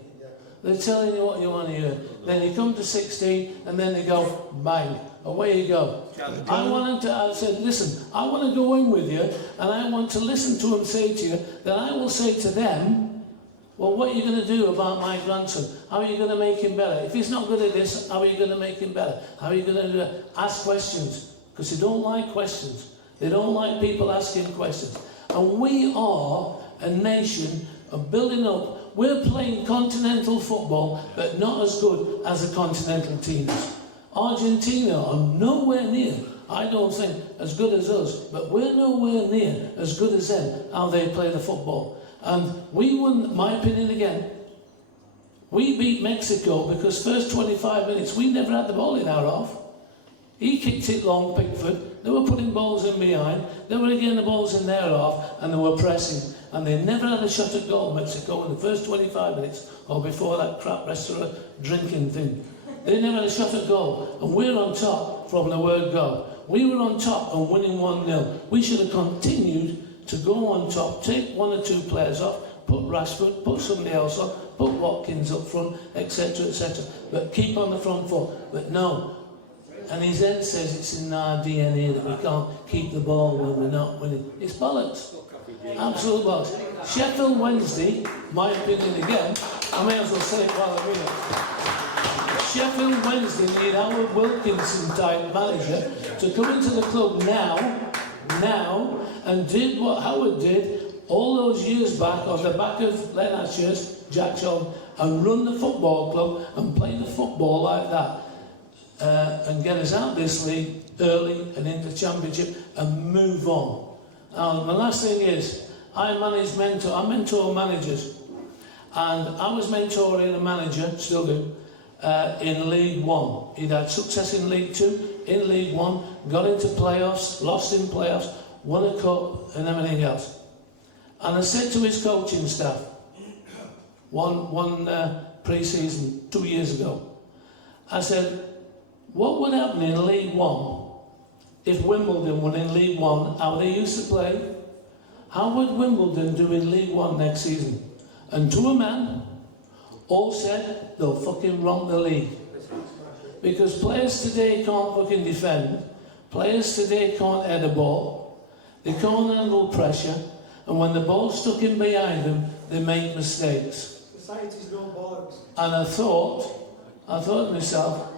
They're telling you what you want to hear. Then you come to 16 and then they go, bang, away you go. I said, listen, I want to go in with you and I want to listen to them say to you, that I will say to them, well, what are you going to do about my grandson? How are you going to make him better? If he's not good at this, how are you going to make him better? How are you going to do it? Ask questions, because they don't like questions. They don't like people asking questions. And we are a nation of building up. We're playing continental football, but not as good as the continental teams. Argentina are nowhere near, I don't think, as good as us, but we're nowhere near as good as them, how they play the football. And we won, my opinion again, we beat Mexico because first 25 minutes, we never had the ball in our half. He kicked it long, Pickford. They were putting balls in behind. They were getting the balls in their half, and they were pressing. And they never had a shot at goal, Mexico, in the first 25 minutes, or before that crap restaurant drinking thing. They never had a shot at goal. And we're on top from the word go. We were on top and winning 1-0. We should have continued to go on top, take 1 or 2 players off, put Rashford, put somebody else on, put Watkins up front, etc., etc. But keep on the front foot. But no. And his head says it's in our DNA that we can't keep the ball when we're not winning. It's bollocks. Absolute bollocks. Sheffield Wednesday, my opinion again, I may as well say it while I'm in it. Sheffield Wednesday need Howard Wilkinson type manager to come into the club now, and did what Howard did all those years back on the back of Len Asher's, Jack John, and run the football club and play the football like that. And get us out this league early and into championship and move on. My last thing is, I mentor managers. And I was mentoring a manager, still do, in League One. He'd had success in League Two, in League One, got into playoffs, lost in playoffs, won a cup and everything else. And I said to his coaching staff, one pre-season 2 years ago, I said, what would happen in League One if Wimbledon were in League One, how they used to play? How would Wimbledon do in League One next season? And to a man, all said they'll fucking romp the league. Because players today can't fucking defend, players today can't head a ball, they can't handle pressure, and when the ball's stuck in behind them, they make mistakes. Society's no bollocks. And I thought to myself,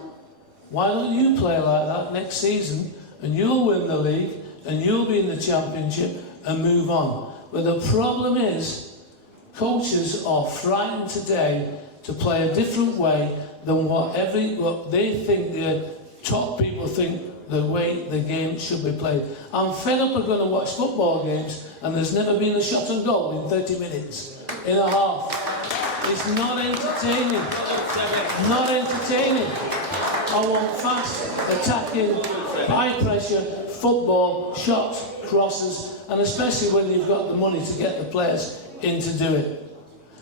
why don't you play like that next season and you'll win the league and you'll be in the championship and move on. But the problem is, coaches are frightened today to play a different way than what they think the top people think the way the game should be played. I'm fed up of going to watch football games and there's never been a shot on goal in 30 minutes in a half. It's not entertaining. Not entertaining. I want fast, attacking, high pressure, football, shots, crosses, and especially when you've got the money to get the players in to do it.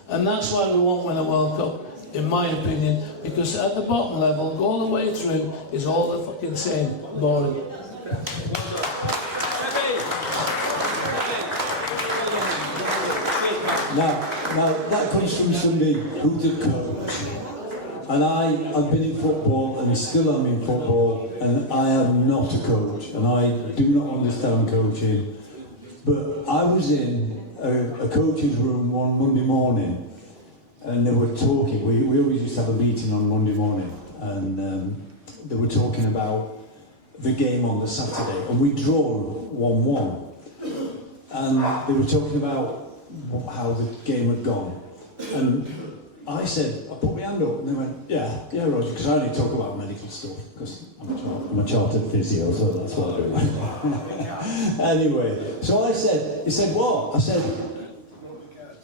And that's why we won't win a World Cup, in my opinion, because at the bottom level, all the way through, is all the fucking same, boring. Now that comes from somebody who's a coach. And I've been in football and still am in football, and I am not a coach, and I do not understand coaching. But I was in a coach's room one Monday morning, and they were talking. We always used to have a meeting on Monday morning, and they were talking about the game on the Saturday, and we drawn 1-1. And they were talking about how the game had gone, and I said, I put my hand up, and they went, yeah, Rodger, because I only talk about medical stuff, because I'm a chartered physio, so that's what I do. Anyway, so I said, he said, what? I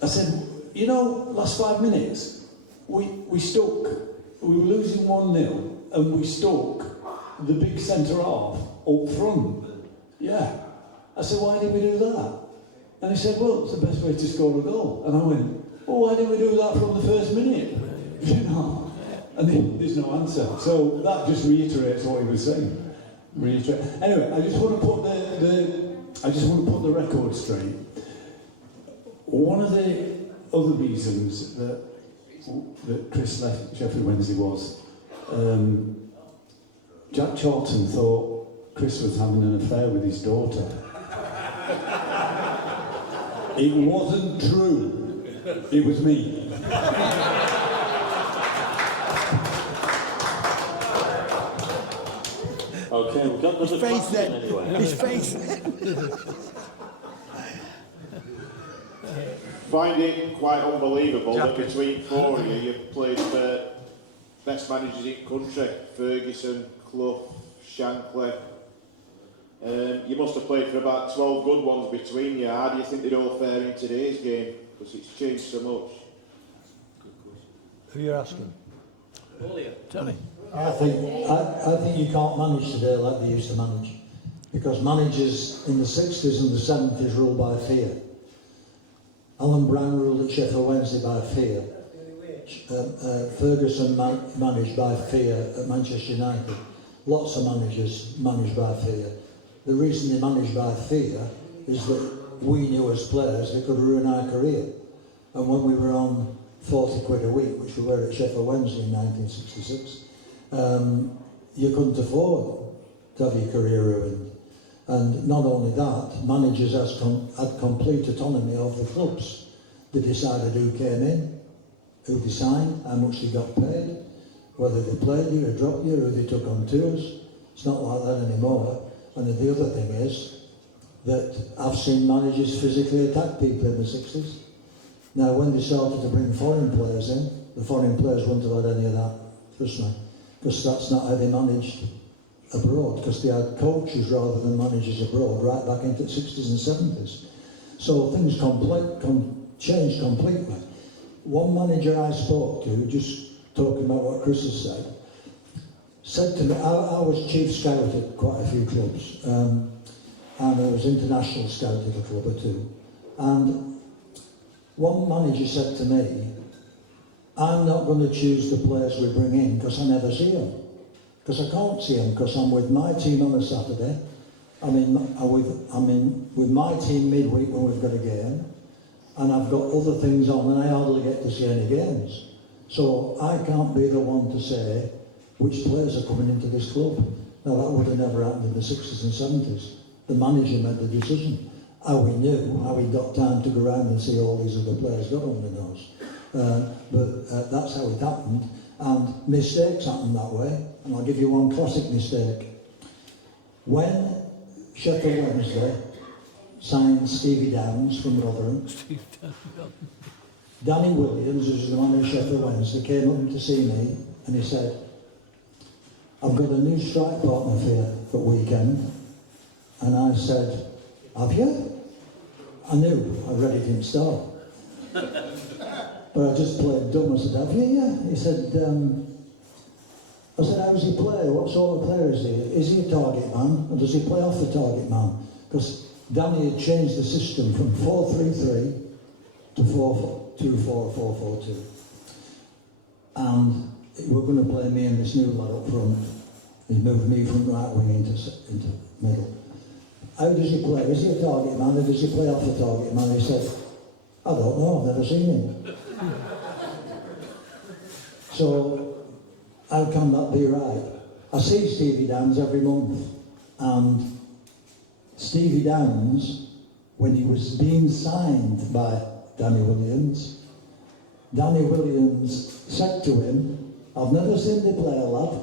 said, you know, last 5 minutes, we stuck, we were losing 1-0, and we stuck the big centre half up front. Yeah. I said, why did we do that? And he said, well, it's the best way to score a goal. And I went, well, why didn't we do that from the first minute? You know? And there's no answer. So that just reiterates what he was saying. Anyway, I just want to put the record straight. One of the other reasons that Chris left Sheffield Wednesday was Jack Charlton thought Chris was having an affair with his daughter. It wasn't true. It was me. Okay, we've got another question anyway. His face. Find it quite unbelievable that between four of you, you've played for best managers in country: Ferguson, Clough, Shankly. You must have played for about 12 good ones between you. How do you think they'd all fare in today's game? Because it's changed so much. Who are you asking? Tony. I think you can't manage today like they used to manage, because managers in the 60s and the 70s ruled by fear. Alan Brown ruled at Sheffield Wednesday by fear. Ferguson managed by fear at Manchester United. Lots of managers managed by fear. The reason they managed by fear is that we knew as players they could ruin our career. And when we were on 40 quid a week, which we were at Sheffield Wednesday in 1966, you couldn't afford to have your career ruined. And not only that, managers had complete autonomy of the clubs. They decided who came in, who they signed, how much they got paid, whether they played you or dropped you, who they took on tours. It's not like that anymore. And the other thing is that I've seen managers physically attack people in the 60s. Now, when they started to bring foreign players in, the foreign players wouldn't have had any of that, trust me, because that's not how they managed abroad, because they had coaches rather than managers abroad, right back into the 60s and 70s. So things changed completely. One manager I spoke to, just talking about what Chris has said to me, I was chief scout at quite a few clubs, and I was international scout at a club or two. And one manager said to me, I'm not going to choose the players we bring in because I never see them. Because I can't see them, because I'm with my team on a Saturday, I'm in with my team midweek when we've got a game, and I've got other things on and I hardly get to see any games. So I can't be the one to say which players are coming into this club. Now that would have never happened in the 60s and 70s. The manager made the decision. How he knew, how he got time to go around and see all these other players got on the nose. But that's how it happened. And mistakes happen that way. And I'll give you one classic mistake. When Sheffield Wednesday signed Stevie Downs from Rotherham, Danny Williams, who's the man of Sheffield Wednesday, came up to see me and he said, I've got a new strike partner for weekend. And I said, have you? I knew, I read it in start. But I just played dumb. I said, have you? Yeah. He said, I said, how does he play? What sort of player is he? Is he a target man? Or does he play off the target man? Because Danny had changed the system from 4-3-3 to 4-2-4-4-4-2. And we're going to play me and this new lad up front. He moved me from right wing into middle. How does he play? Is he a target man or does he play off the target man? He said, I don't know, I've never seen him. So, how can that be right? I see Stevie Downs every month, and Stevie Downs, when he was being signed by Danny Williams said to him, I've never seen the player, lad,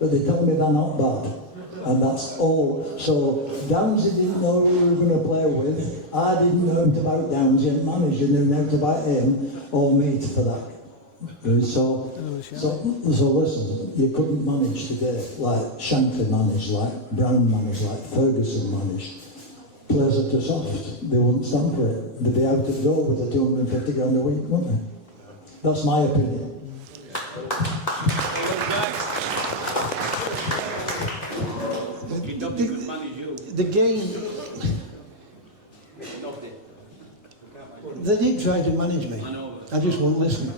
but they tell me they're not bad. And that's all. So Downsy didn't know who we were going to play with. I didn't know about Downsy, and manager knew nothing about him or me for that. So listen, you couldn't manage today like Shankly managed, like Brown managed, like Ferguson managed. Players are too soft. They wouldn't stand for it. They'd be out the door with a 250 grand a week, wouldn't they? That's my opinion. The game, they did try to manage me. I just wouldn't listen.